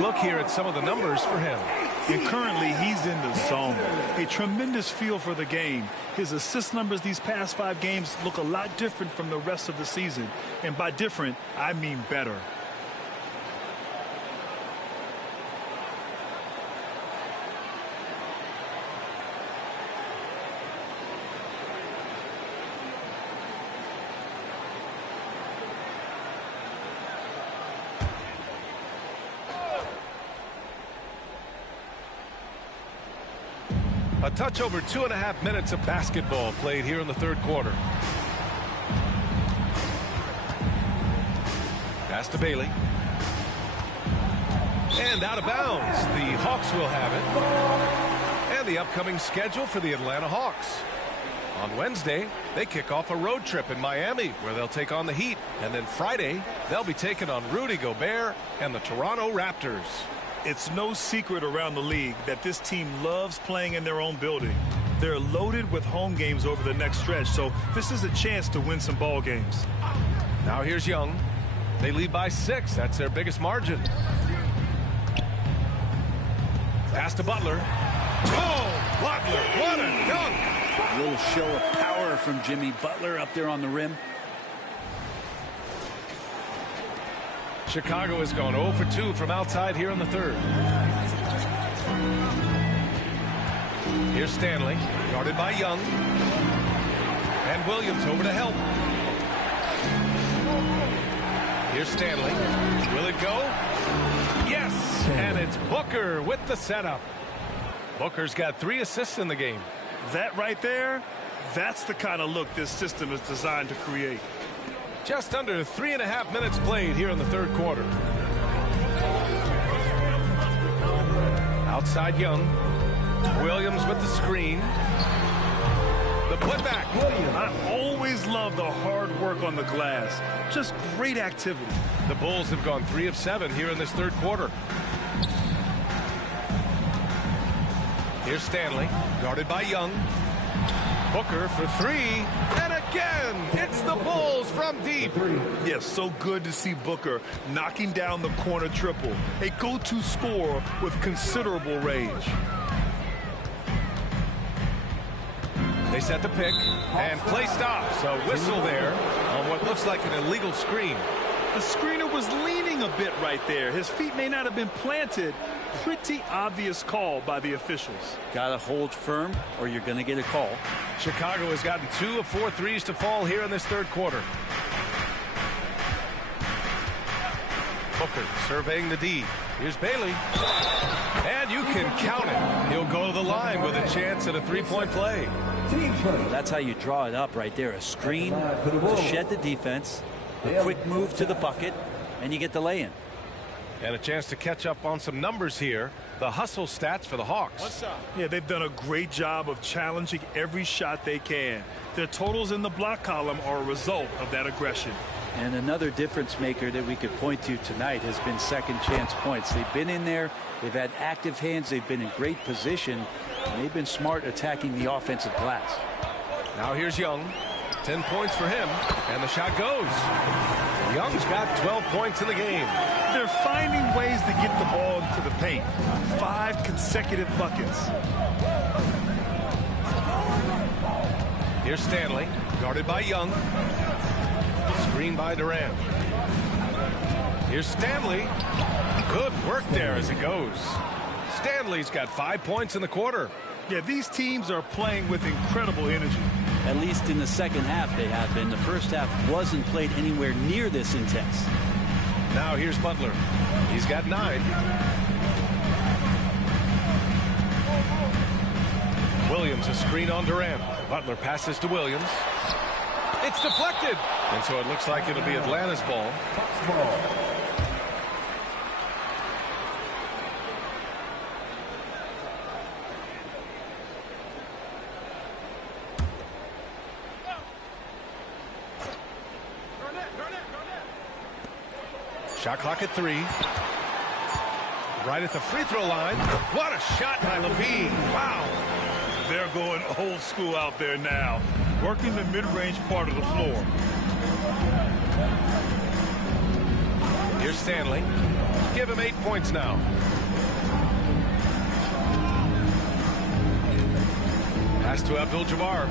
Look here at some of the numbers for him. And currently he's in the zone. A tremendous feel for the game. His assist numbers these past 5 games look a lot different from the rest of the season. And by different, I mean better. A touch over 2.5 minutes of basketball played here in the third quarter. Pass to Bailey. And out of bounds. The Hawks will have it. And the upcoming schedule for the Atlanta Hawks. On Wednesday, they kick off a road trip in Miami where they'll take on the Heat. And then Friday, they'll be taking on Rudy Gobert and the Toronto Raptors. It's no secret around the league that this team loves playing in their own building. They're loaded with home games over the next stretch, so this is a chance to win some ball games. Now here's Young. They lead by 6. That's their biggest margin. Pass to Butler. Oh, Butler, what a dunk! A little show of power from Jimmy Butler up there on the rim. Chicago has gone 0 for 2 from outside here in the third. Here's Stanley, guarded by Young. And Williams over to help. Here's Stanley. Will it go? Yes! And it's Booker with the setup. Booker's got 3 assists in the game. That right there, that's the kind of look this system is designed to create. Just under 3.5 minutes played here in the third quarter. Outside Young. Williams with the screen. The putback. I always love the hard work on the glass. Just great activity. The Bulls have gone 3 of 7 here in this third quarter. Here's Stanley, guarded by Young. Booker for 3, and again, it's the Bulls from deep. Yes, so good to see Booker knocking down the corner triple. A go-to scorer with considerable range. They set the pick, and play stops. A whistle there on what looks like an illegal screen. The screener was leaning a bit right there. His feet may not have been planted, pretty obvious call by the officials. Got to hold firm or you're going to get a call. Chicago has gotten 2 of 4 threes to fall here in this third quarter. Booker surveying the D. Here's Bailey. And you can count it. He'll go to the line with a chance at a three-point play. That's how you draw it up right there. A screen to shed the defense, a quick move to the bucket, and you get the lay-in. And a chance to catch up on some numbers here. The hustle stats for the Hawks. Yeah, they've done a great job of challenging every shot they can. Their totals in the block column are a result of that aggression. And another difference maker that we could point to tonight has been second chance points. They've been in there. They've had active hands. They've been in great position. And they've been smart attacking the offensive glass. Now here's Young. 10 points for him. And the shot goes. Young's got 12 points in the game. They're finding ways to get the ball into the paint. 5 consecutive buckets. Here's Stanley, guarded by Young. Screen by Durant. Here's Stanley. Good work there as it goes. Stanley's got 5 points in the quarter. Yeah, these teams are playing with incredible energy. At least in the second half they have been. The first half wasn't played anywhere near this intense. Now here's Butler. He's got 9. Williams a screen on Durant. Butler passes to Williams. It's deflected. And so it looks like it'll be Atlanta's ball. Shot clock at 3. Right at the free throw line. What a shot by LaVine. Wow. They're going old school out there now, working the mid-range part of the floor. Here's Stanley. Give him 8 points now. Pass to Abdul-Jabbar.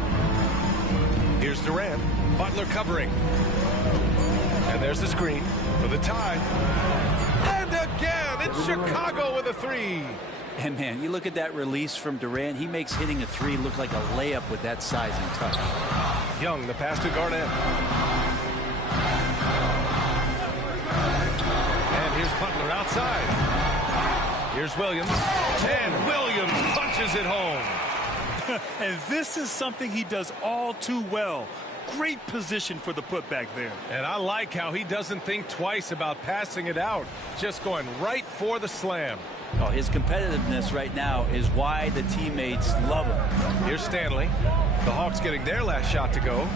Here's Durant. Butler covering. And there's the screen for the tie. And again, it's Chicago with a 3. And man, you look at that release from Durant. He makes hitting a 3 look like a layup with that size and touch. Young, the pass to Garnett. And here's Butler outside. Here's Williams. And Williams punches it home. And this is something he does all too well. Great position for the putback there. And I like how he doesn't think twice about passing it out. Just going right for the slam. Oh, his competitiveness right now is why the teammates love him. Here's Stanley. The Hawks getting their last shot to go.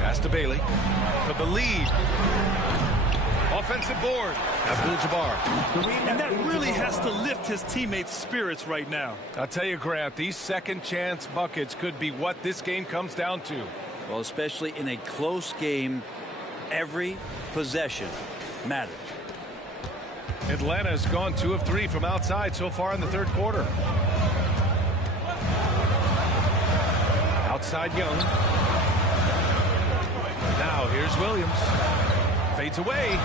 Pass to Bailey for the lead. Offensive board. Abdul-Jabbar. And that really has to lift his teammates' spirits right now. I'll tell you, Grant, these second chance buckets could be what this game comes down to. Well, especially in a close game, every possession matters. Atlanta has gone 2 of 3 from outside so far in the third quarter. Outside Young. Now here's Williams. Fades away.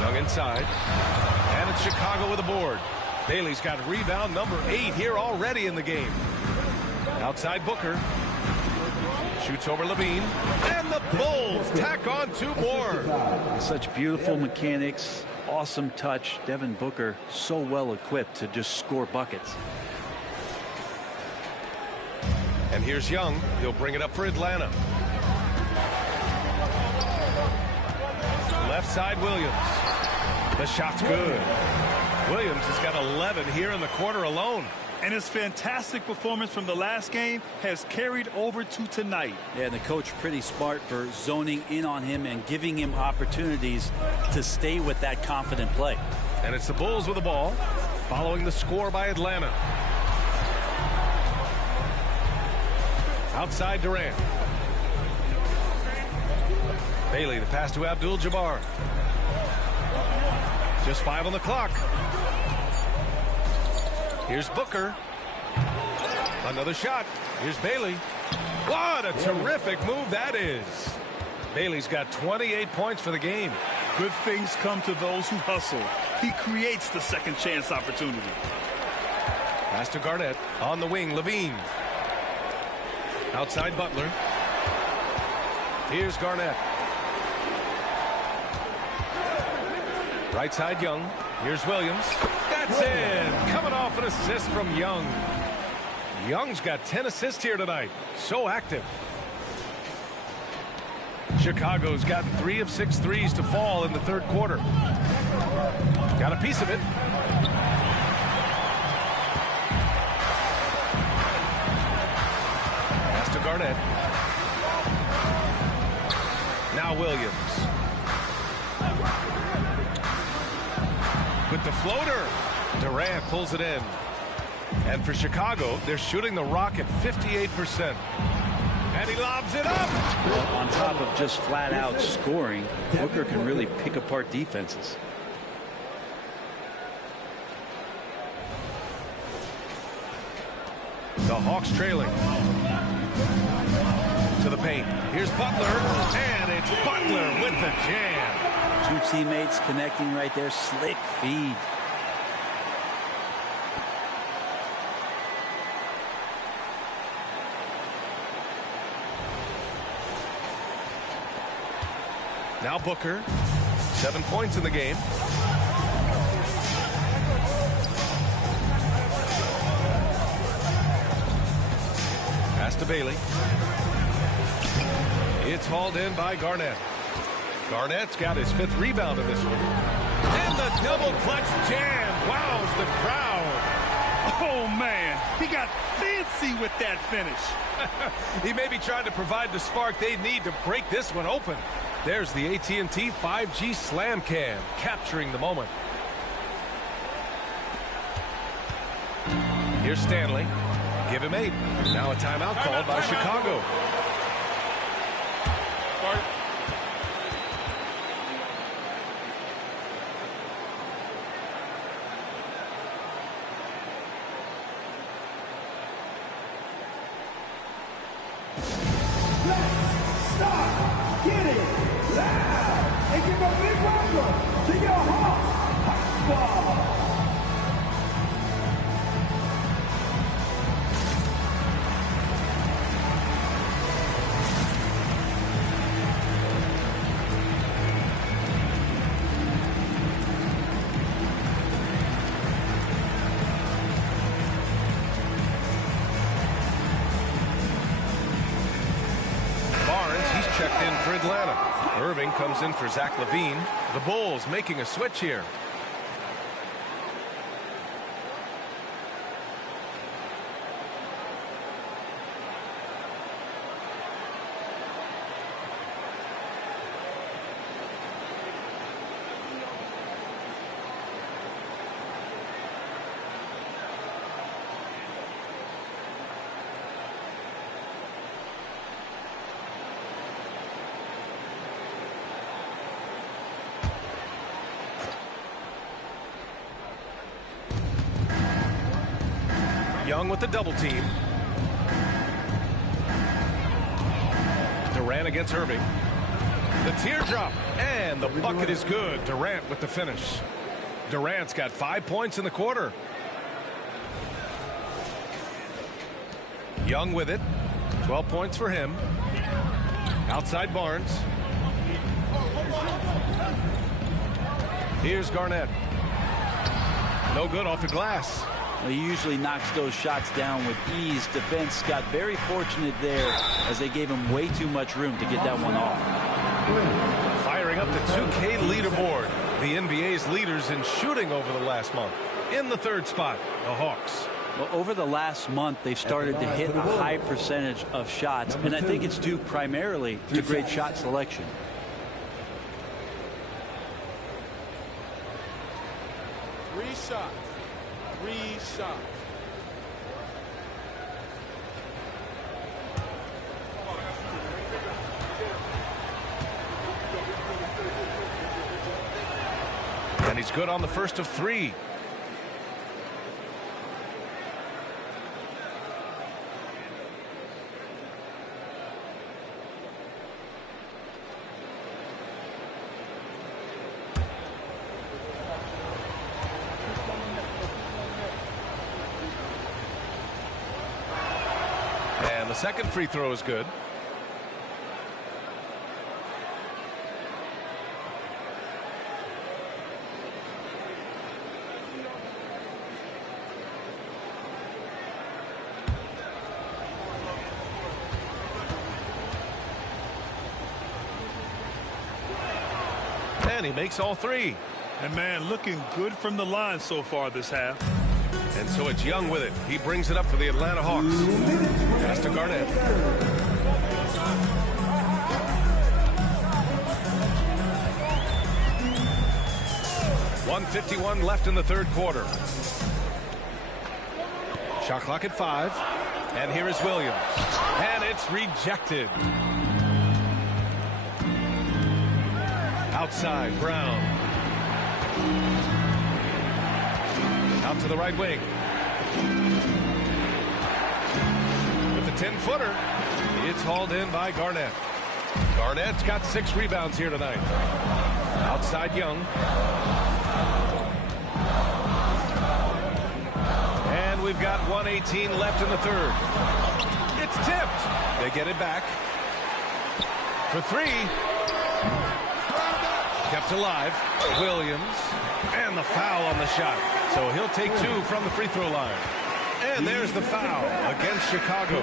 Young inside. And it's Chicago with a board. Bailey's got rebound number 8 here already in the game. Outside Booker. Shoots over LaVine. And the Bulls tack on 2 more. Such beautiful mechanics. Awesome touch. Devin Booker so well equipped to just score buckets. And here's Young. He'll bring it up for Atlanta. Left side Williams. The shot's good. Williams has got 11 here in the quarter alone. And his fantastic performance from the last game has carried over to tonight. Yeah, and the coach pretty smart for zoning in on him and giving him opportunities to stay with that confident play. And it's the Bulls with the ball, following the score by Atlanta. Outside Durant. Bailey, the pass to Abdul-Jabbar. Just 5 on the clock. Here's Booker. Another shot. Here's Bailey. What a terrific move that is. Bailey's got 28 points for the game. Good things come to those who hustle. He creates the second chance opportunity. Pass to Garnett. On the wing, Levine. Outside Butler. Here's Garnett. Right side Young. Here's Williams. That's in. Coming off an assist from Young. Young's got 10 assists here tonight. So active. Chicago's gotten 3 of 6 threes to fall in the third quarter. Got a piece of it. Pass to Garnett. Now Williams. With the floater. Durant pulls it in. And for Chicago, they're shooting the rock at 58%. And he lobs it up. Well, on top of just flat out scoring, Booker can really pick apart defenses. The Hawks trailing. To the paint. Here's Butler. And it's Butler with the jam. Two teammates connecting right there. Slick feed. Now Booker, 7 points in the game. Pass to Bailey. It's hauled in by Garnett. Garnett's got his 5th rebound in this one. And the double clutch jam. Wows the crowd. Oh, man. He got fancy with that finish. He may be trying to provide the spark they need to break this one open. There's the AT&T 5G Slam Cam, capturing the moment. Here's Stanley. Give him 8. Now a timeout called by Chicago. Let's start getting loud and give a big welcome to your Hawks Hot Squad. Checked in for Atlanta. Irving comes in for Zach LaVine. The Bulls making a switch here. Young with the double team. Durant against Irving. The teardrop. And the bucket is good. Durant with the finish. Durant's got 5 points in the quarter. Young with it. 12 points for him. Outside Barnes. Here's Garnett. No good off the glass. He usually knocks those shots down with ease. Defense got very fortunate there as they gave him way too much room to get that one off. Firing up the 2K leaderboard. The NBA's leaders in shooting over the last month. In the third spot, the Hawks. Well, over the last month, they've started to hit a high percentage of shots, and I think it's due primarily to great shot selection. Three shots. And he's good on the first of 3. second free throw is good. And he makes all three. And man, looking good from the line so far this half. And so it's Young with it. He brings it up for the Atlanta Hawks. Pass to Garnett. .151 left in the third quarter. Shot clock at 5. And here is Williams. And it's rejected. Outside, Brown. Out to the right wing. With the 10-footer, it's hauled in by Garnett. Garnett's got 6 rebounds here tonight. Outside Young. And we've got 1:18 left in the third. It's tipped. They get it back. For 3. Kept alive. Williams. And the foul on the shot. So he'll take 2 from the free throw line. And there's the foul against Chicago.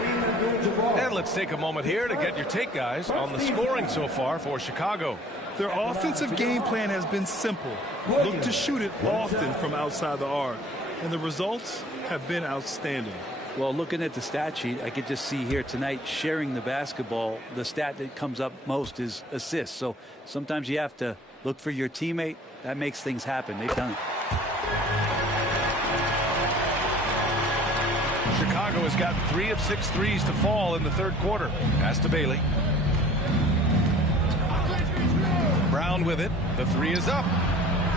And let's take a moment here to get your take, guys, on the scoring so far for Chicago. Their offensive game plan has been simple. Look to shoot it often from outside the arc. And the results have been outstanding. Well, looking at the stat sheet, I could just see here tonight sharing the basketball. The stat that comes up most is assists. So sometimes you have to look for your teammate. That makes things happen. They've done it. Chicago has got 3 of 6 threes to fall in the third quarter. Pass to Bailey. Brown with it. The 3 is up.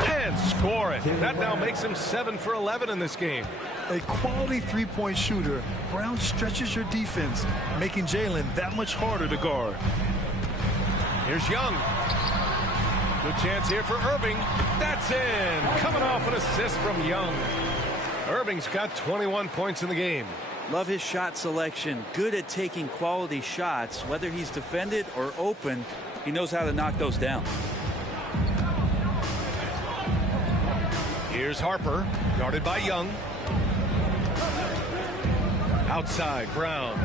And score it. That now makes him 7 for 11 in this game. A quality three-point shooter. Brown stretches your defense, making Jalen that much harder to guard. Here's Young. Good chance here for Irving. That's in. Coming off an assist from Young. Irving's got 21 points in the game. Love his shot selection. Good at taking quality shots. Whether he's defended or open, he knows how to knock those down. Here's Harper, guarded by Young. Outside, Brown.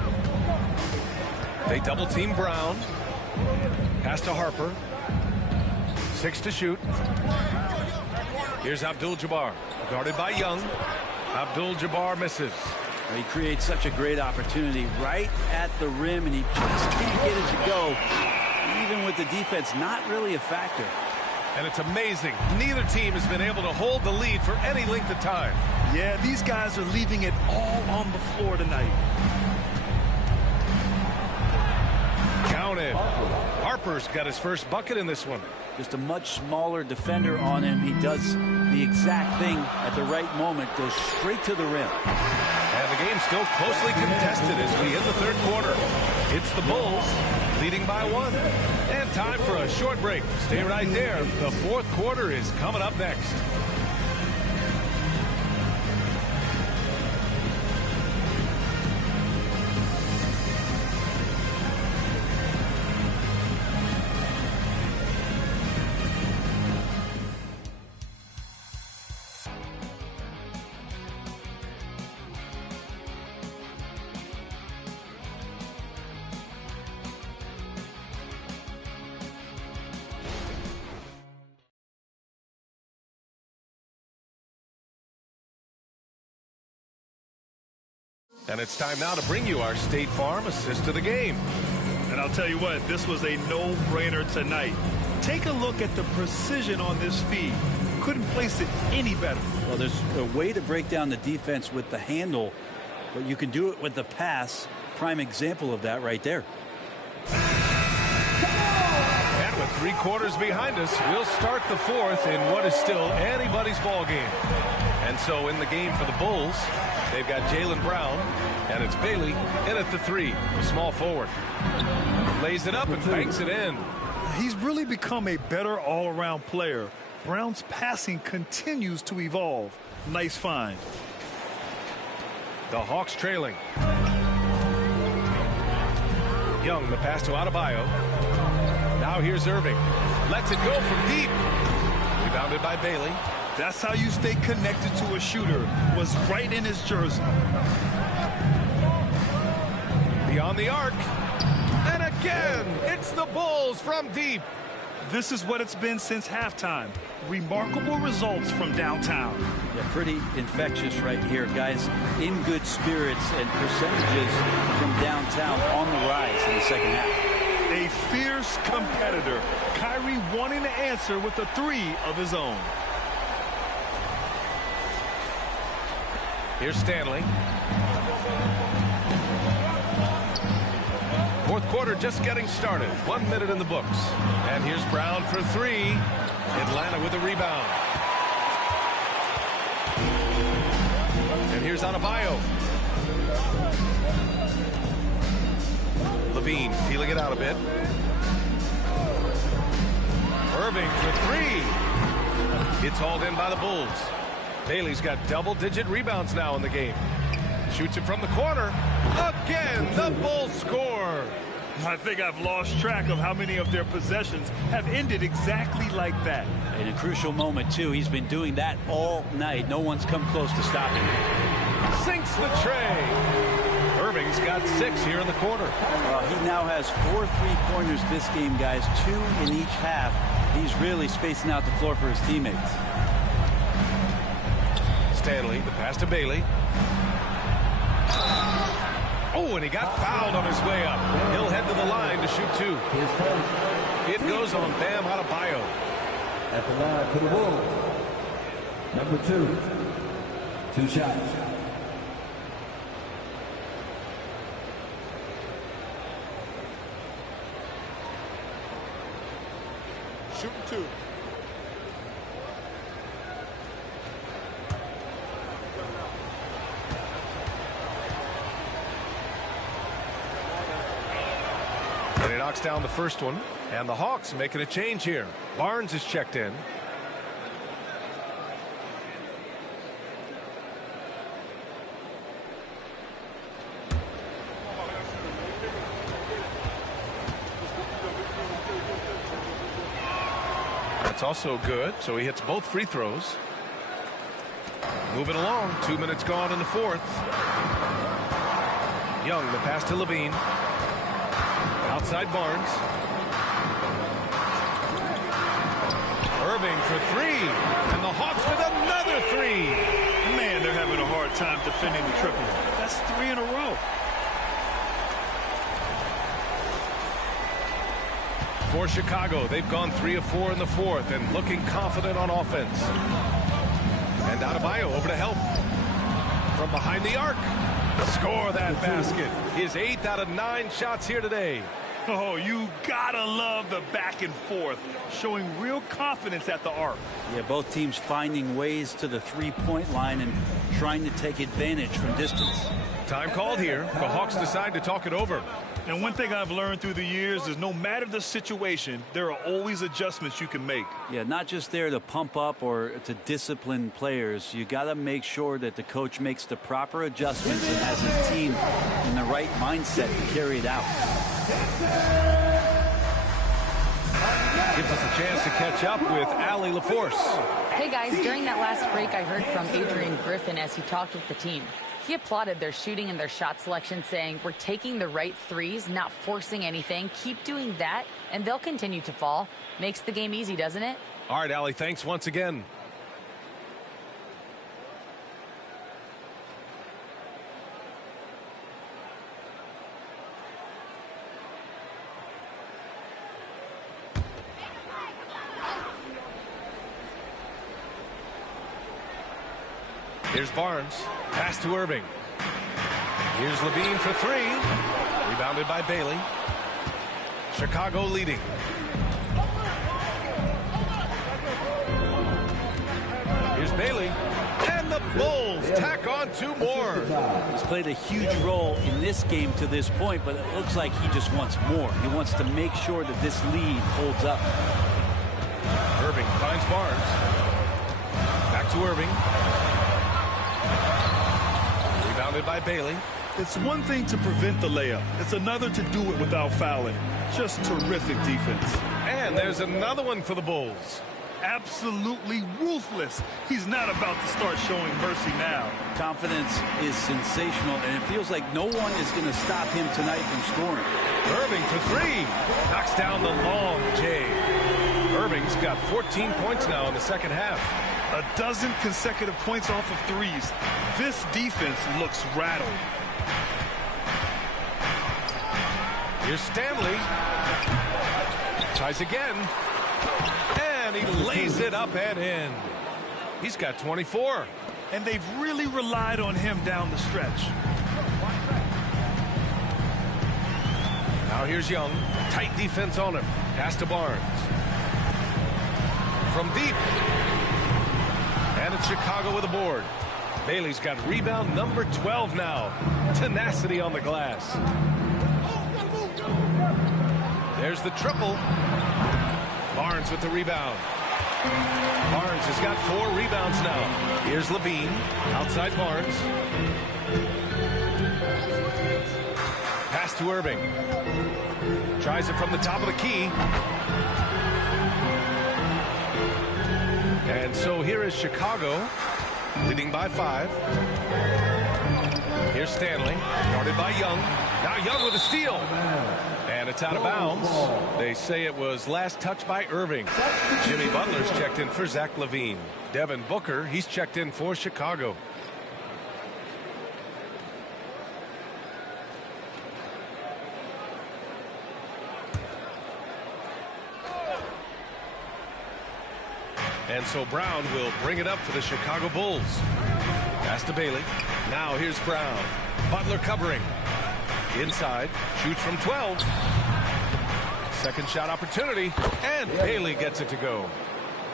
They double team Brown. Pass to Harper. 6 to shoot. Here's Abdul-Jabbar, guarded by Young. Abdul-Jabbar misses. He creates such a great opportunity right at the rim, and he just can't get it to go. Even with the defense not really a factor. And it's amazing. Neither team has been able to hold the lead for any length of time. Yeah, these guys are leaving it all on the floor tonight. Counted. Harper's got his first bucket in this one. Just a much smaller defender on him. He does the exact thing at the right moment. Goes straight to the rim. And the game's still closely contested as we hit the third quarter. It's the Bulls leading by 1. And time for a short break. Stay right there. The fourth quarter is coming up next. And it's time now to bring you our State Farm assist of the game. And I'll tell you what, this was a no-brainer tonight. Take a look at the precision on this feed. Couldn't place it any better. Well, there's a way to break down the defense with the handle, but you can do it with the pass. Prime example of that right there. And with 3 quarters behind us, we'll start the fourth in what is still anybody's ball game. And so in the game for the Bulls, they've got Jaylen Brown, and it's Bailey in at the 3, the small forward. Lays it up and banks it in. He's really become a better all-around player. Brown's passing continues to evolve. Nice find. The Hawks trailing. Young, the pass to Adebayo. Now here's Irving. Lets it go from deep. Rebounded by Bailey. That's how you stay connected to a shooter. Was right in his jersey. Beyond the arc. And again, it's the Bulls from deep. This is what it's been since halftime. Remarkable results from downtown. Yeah, pretty infectious right here, guys. In good spirits and percentages from downtown on the rise in the second half. A fierce competitor. Kyrie wanting to answer with a three of his own. Here's Stanley. Fourth quarter just getting started. 1 minute in the books. And here's Brown for three. Atlanta with a rebound. And here's Adebayo. Levine feeling it out a bit. Irving for three. It's hauled in by the Bulls. Bailey's got double-digit rebounds now in the game. Shoots it from the corner. Again, the Bulls score. I think I've lost track of how many of their possessions have ended exactly like that. In a crucial moment, too. He's been doing that all night. No one's come close to stopping him. Sinks the tray. Irving's got 6 here in the quarter. He now has 4 3-pointers this game, guys. 2 in each half. He's really spacing out the floor for his teammates. Stanley, the pass to Bailey. Oh, and he got fouled on his way up. He'll head to the line to shoot 2. It goes on Bam Adebayo. At the line for the Bulls. Number 2. 2 shots. Shooting 2. And he knocks down the first one. And the Hawks making a change here. Barnes is checked in. That's also good. So he hits both free throws. Moving along. 2 minutes gone in the fourth. Young, the pass to Levine. Outside Barnes. Irving for 3. And the Hawks with another 3. Man, they're having a hard time defending the triple. That's 3 in a row. For Chicago, they've gone 3 of 4 in the fourth and looking confident on offense. And Adebayo over to help. From behind the arc. Score that basket. His 8th out of 9 shots here today. Oh, you gotta love the back and forth, showing real confidence at the arc. Yeah, both teams finding ways to the 3-point line and trying to take advantage from distance. Time called here. The Hawks decide to talk it over. And one thing I've learned through the years is no matter the situation, there are always adjustments you can make. Yeah, not just there to pump up or to discipline players. You got to make sure that the coach makes the proper adjustments and has his team in the right mindset to carry it out. Gives us a chance to catch up with Allie LaForce. Hey guys, during that last break I heard from Adrian Griffin as he talked with the team. He applauded their shooting and their shot selection, saying, we're taking the right threes, not forcing anything. Keep doing that, and they'll continue to fall. Makes the game easy, doesn't it? All right, Allie, thanks once again. Here's Barnes. Pass to Irving. Here's Levine for 3. Rebounded by Bailey. Chicago leading. Here's Bailey. And the Bulls tack on 2 more. He's played a huge role in this game to this point, but it looks like he just wants more. He wants to make sure that this lead holds up. Irving finds Barnes. Back to Irving. Rebounded by Bailey. It's one thing to prevent the layup. It's another to do it without fouling. Just terrific defense. And there's another one for the Bulls. Absolutely ruthless. He's not about to start showing mercy now. Confidence is sensational, and it feels like no one is going to stop him tonight from scoring. Irving for three. Knocks down the long J. Irving's got 14 points now in the second half. A dozen consecutive points off of threes. This defense looks rattled. Here's Stanley. Tries again. And he lays it up and in. He's got 24. And they've really relied on him down the stretch. Now here's Young. Tight defense on him. Pass to Barnes. From deep. And it's Chicago with a board. Bailey's got rebound number 12 now. Tenacity on the glass. There's the triple. Barnes with the rebound. Barnes has got 4 rebounds now. Here's Levine. Outside Barnes. Pass to Irving. Tries it from the top of the key. And so here is Chicago, leading by 5. Here's Stanley, guarded by Young. Now Young with a steal. And it's out of bounds. They say it was last touched by Irving. Jimmy Butler's checked in for Zach LaVine. Devin Booker, he's checked in for Chicago. And so Brown will bring it up for the Chicago Bulls. Pass to Bailey. Now here's Brown. Butler covering. Inside. Shoots from 12. Second shot opportunity. And Bailey gets it to go.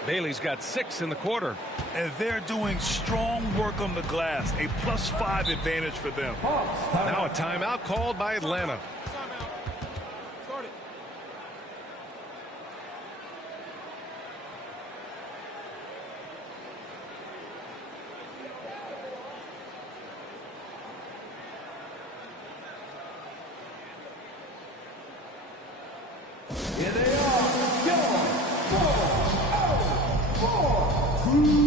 Bailey's got 6 in the quarter. And they're doing strong work on the glass. A +5 advantage for them. Now a timeout called by Atlanta. Here they are, your 4-0-4 crew.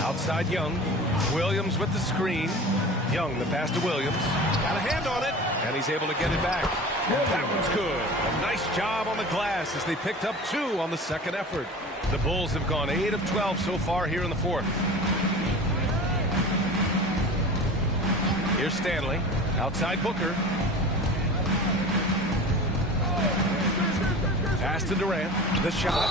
Outside Young. Williams with the screen. Young, the pass to Williams. Got a hand on it, and he's able to get it back. And that one's good. A nice job on the glass as they picked up 2 on the second effort. The Bulls have gone 8 of 12 so far here in the fourth. Here's Stanley. Outside Booker. Pass to Durant. The shot.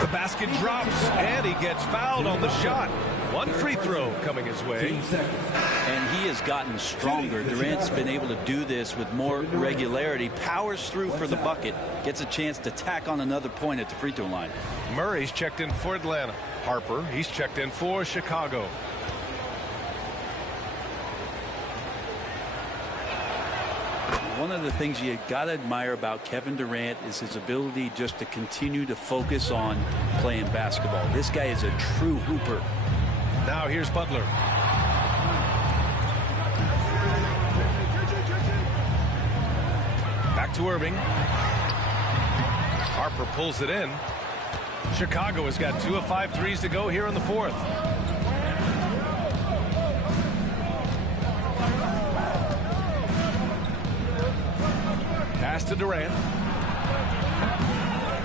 The basket drops, and he gets fouled on the shot. 1 free throw coming his way. And he has gotten stronger. Durant's been able to do this with more regularity. Powers through for the bucket. Gets a chance to tack on another point at the free throw line. Murray's checked in for Atlanta. Harper, he's checked in for Chicago. One of the things you got to admire about Kevin Durant is his ability just to continue to focus on playing basketball. This guy is a true hooper. Now here's Butler. Back to Irving. Harper pulls it in. Chicago has got 2 of 5 threes to go here in the fourth. Pass to Durant.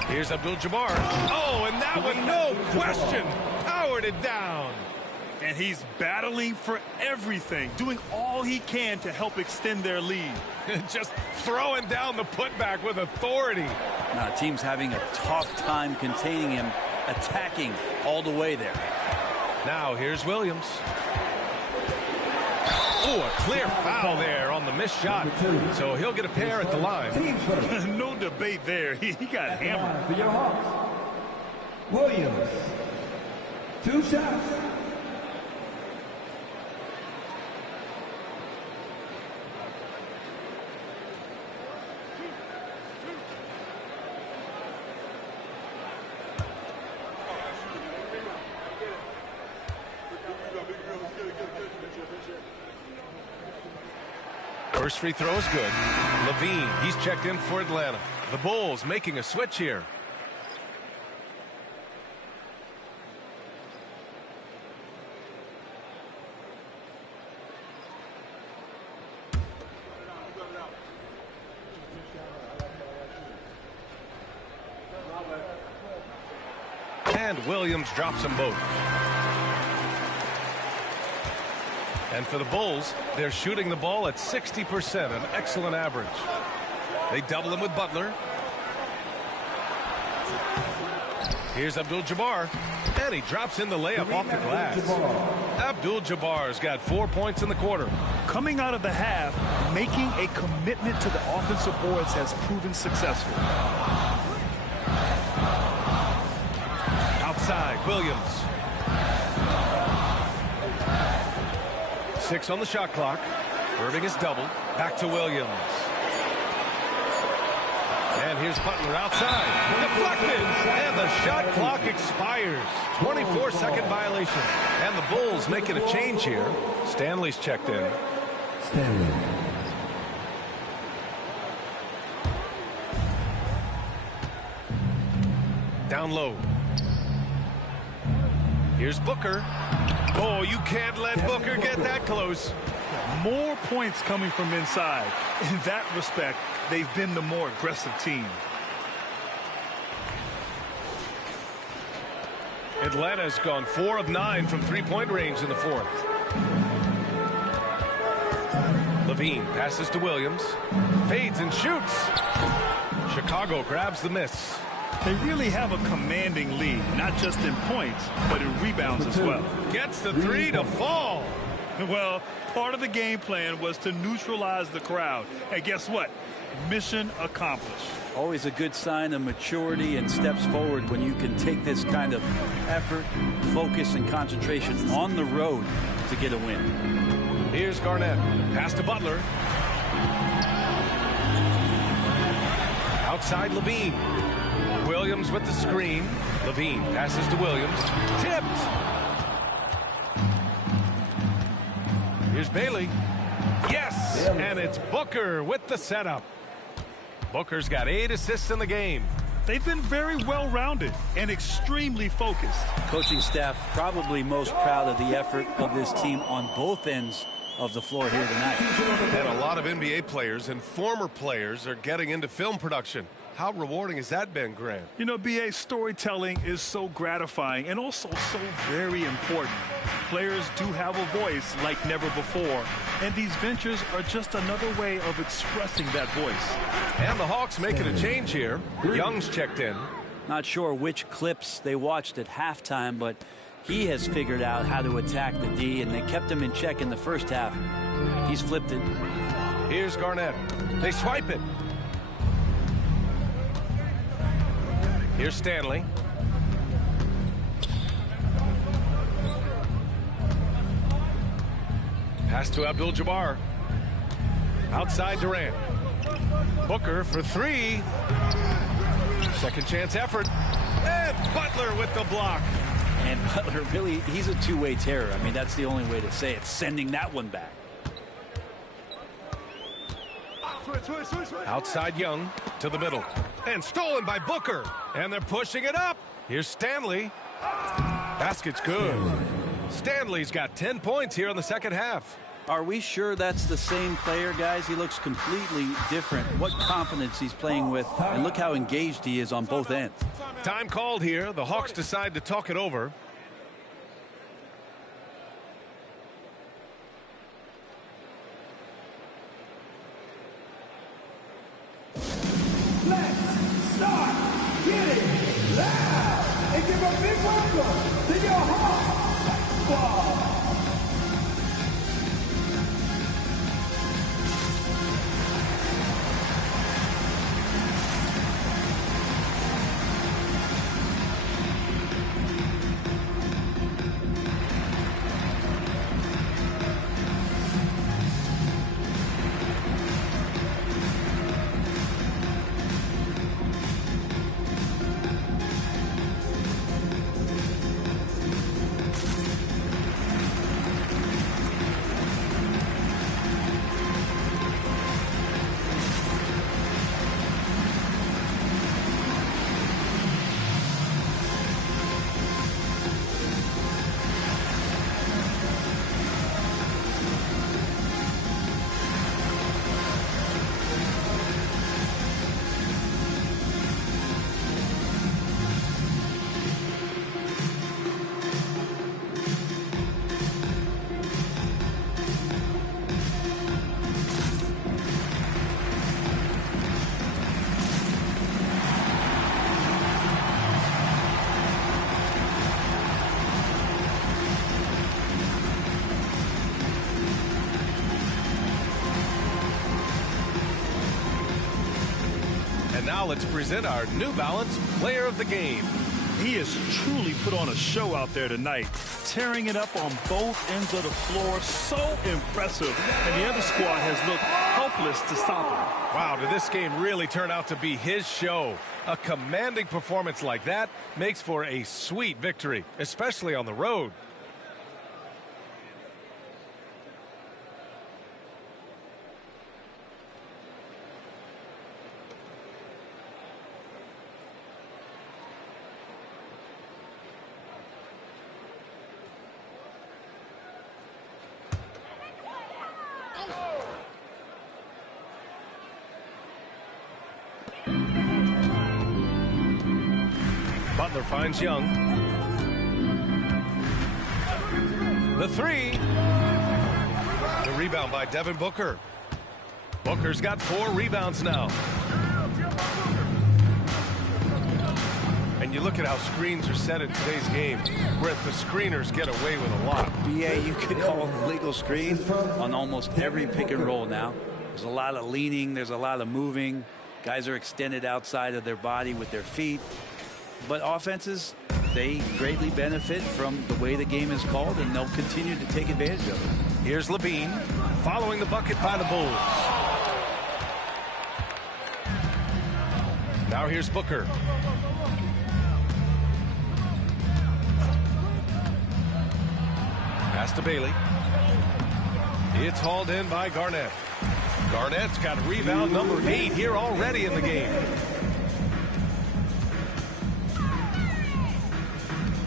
Here's Abdul-Jabbar. Oh, and that one, no question, powered it down. And he's battling for everything, doing all he can to help extend their lead. Just throwing down the putback with authority. Team's having a tough time containing him, attacking all the way there. Now here's Williams. Ooh, a clear foul there on the missed shot. So he'll get a pair at the line. No debate there. He got hammered. For your Hawks, Williams. 2 shots. First free throw is good. Levine, he's checked in for Atlanta. The Bulls making a switch here. And Williams drops them both. And for the Bulls, they're shooting the ball at 60%, an excellent average. They double him with Butler. Here's Abdul-Jabbar, and he drops in the layup off the glass. Abdul-Jabbar's got 4 points in the quarter. Coming out of the half, making a commitment to the offensive boards has proven successful. Outside, Williams. 6 on the shot clock. Irving is doubled. Back to Williams. And here's Butler outside. Deflected. And the shot clock expires. 24-second violation. And the Bulls making a change here. Stanley's checked in. Stanley. Down low. Here's Booker. Oh, you can't let Booker get that close. More points coming from inside. In that respect, they've been the more aggressive team. Atlanta's gone 4 of 9 from three-point range in the fourth. Levine passes to Williams. Fades and shoots. Chicago grabs the miss. They really have a commanding lead, not just in points, but in rebounds as well. Gets the three to fall. Well, part of the game plan was to neutralize the crowd. And guess what? Mission accomplished. Always a good sign of maturity and steps forward when you can take this kind of effort, focus, and concentration on the road to get a win. Here's Garnett. Pass to Butler. Outside Levine. Williams with the screen. Levine passes to Williams. Tipped. Here's Bailey. Yes! And it's Booker with the setup. Booker's got 8 assists in the game. They've been very well-rounded and extremely focused. Coaching staff probably most proud of the effort of this team on both ends of the floor here tonight. And a lot of NBA players and former players are getting into film production. How rewarding has that been, Grant? You know, BA, storytelling is so gratifying and also so very important. Players do have a voice like never before, and these ventures are just another way of expressing that voice. And the Hawks making a change here. Young's checked in. Not sure which clips they watched at halftime, but he has figured out how to attack the D, and they kept him in check in the first half. He's flipped it. Here's Garnett. They swipe it. Here's Stanley. Pass to Abdul-Jabbar. Outside Durant. Booker for 3. Second chance effort. And Butler with the block. And Butler, really, he's a two-way terror. I mean, that's the only way to say it, sending that one back. Outside Young to the middle. And stolen by Booker. And they're pushing it up. Here's Stanley. Basket's good. Stanley's got 10 points here in the second half. Are we sure that's the same player, guys? He looks completely different. What confidence he's playing with, and look how engaged he is on both ends. Time called here. The Hawks decide to talk it over. Let's start getting loud and give a big welcome to your Hawks Squad. now let's present our New Balance Player of the Game. He has truly put on a show out there tonight, tearing it up on both ends of the floor. So impressive. And the other squad has looked helpless to stop him. Wow, did this game really turn out to be his show? A commanding performance like that makes for a sweet victory, especially on the road. Butler finds Young. The three. The rebound by Devin Booker. Booker's got 4 rebounds now. And you look at how screens are set in today's game. Brent, the screeners get away with a lot. BA, you could call a legal screen on almost every pick and roll now. There's a lot of leaning. There's a lot of moving. Guys are extended outside of their body with their feet. But offenses, they greatly benefit from the way the game is called, and they'll continue to take advantage of it. Here's Levine following the bucket by the Bulls. Now here's Booker. Pass to Bailey. It's hauled in by Garnett. Garnett's got rebound number 8 here already in the game.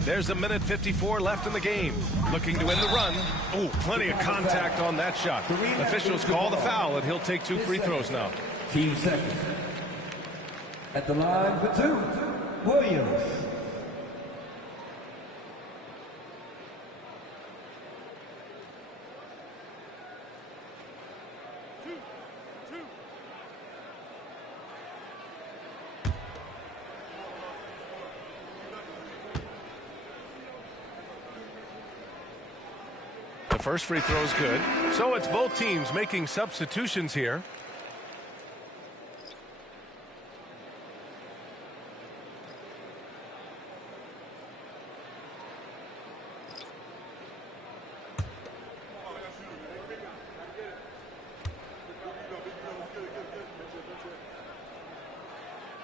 There's a minute 54 left in the game. Looking to end the run. Oh, plenty of contact on that shot. Officials call the foul, and he'll take 2 free throws now. Team seconds. At the line for 2, Williams. First free throw is good. So it's both teams making substitutions here.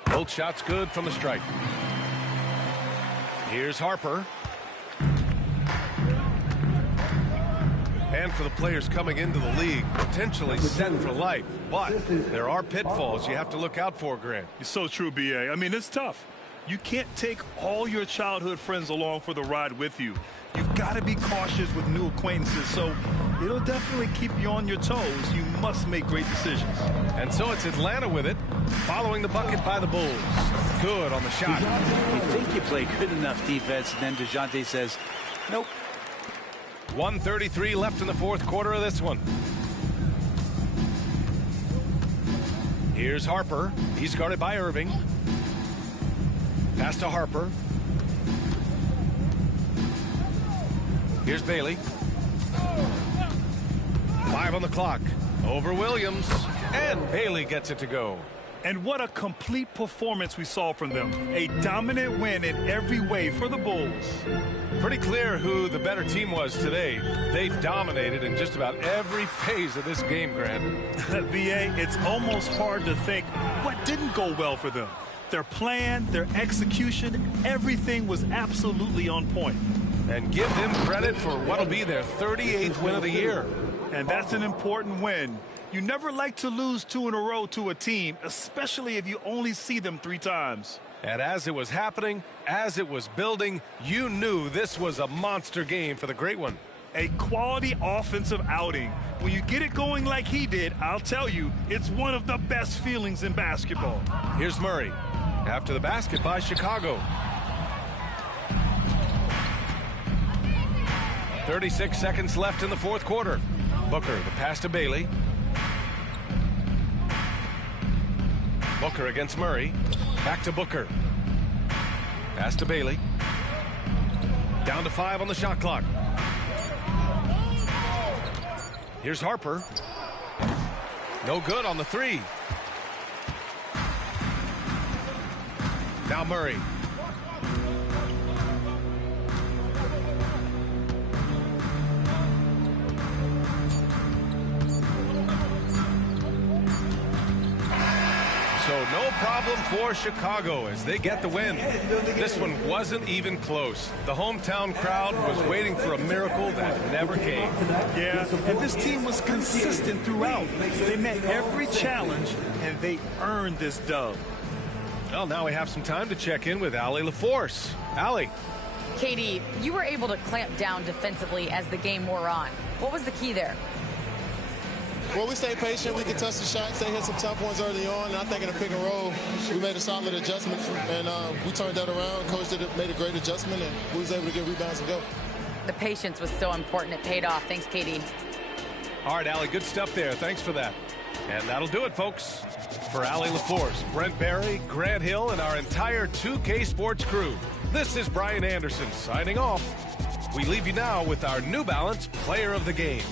Both shots good from the stripe. Here's Harper. And for the players coming into the league, potentially set for life. But there are pitfalls you have to look out for, Grant. It's so true, BA. I mean, it's tough. You can't take all your childhood friends along for the ride with you. You've got to be cautious with new acquaintances, so it'll definitely keep you on your toes. You must make great decisions. And so it's Atlanta with it, following the bucket by the Bulls. Good on the shot. You think you play good enough defense, and then DeJounte says, nope. 1:33 left in the fourth quarter of this one. Here's Harper. He's guarded by Irving. Pass to Harper. Here's Bailey. 5 on the clock. Over Williams. And Bailey gets it to go. And what a complete performance we saw from them. A dominant win in every way for the Bulls. Pretty clear who the better team was today. They dominated in just about every phase of this game, Grant. BA, it's almost hard to think what didn't go well for them. Their plan, their execution, everything was absolutely on point. And give them credit for what'll be their 38th win of the year. And that's an important win. You never like to lose 2 in a row to a team, especially if you only see them 3 times. And as it was happening, as it was building, you knew this was a monster game for the Great One. A quality offensive outing. When you get it going like he did, I'll tell you, it's one of the best feelings in basketball. Here's Murray. After the basket by Chicago. 36 seconds left in the fourth quarter. Booker, the pass to Bailey. Booker against Murray. Back to Booker. Pass to Bailey. Down to 5 on the shot clock. Here's Harper. No good on the 3. Now Murray. So no problem for Chicago as they get the win. This one wasn't even close. The hometown crowd was waiting for a miracle that never came. Yeah, and this team was consistent throughout. They met every challenge, and they earned this dub. Well, now we have some time to check in with Allie LaForce. Allie. Katie, you were able to clamp down defensively as the game wore on. What was the key there? Well, we stayed patient. We could touch the shots. They hit some tough ones early on. And I think in the pick and roll, we made a solid adjustment. And we turned that around. Coach made a great adjustment, and we was able to get rebounds and go. The patience was so important. It paid off. Thanks, Katie. All right, Allie, good stuff there. Thanks for that. And that'll do it, folks. For Allie LaForce, Brent Barry, Grant Hill, and our entire 2K Sports crew, this is Brian Anderson signing off. We leave you now with our New Balance Player of the Game.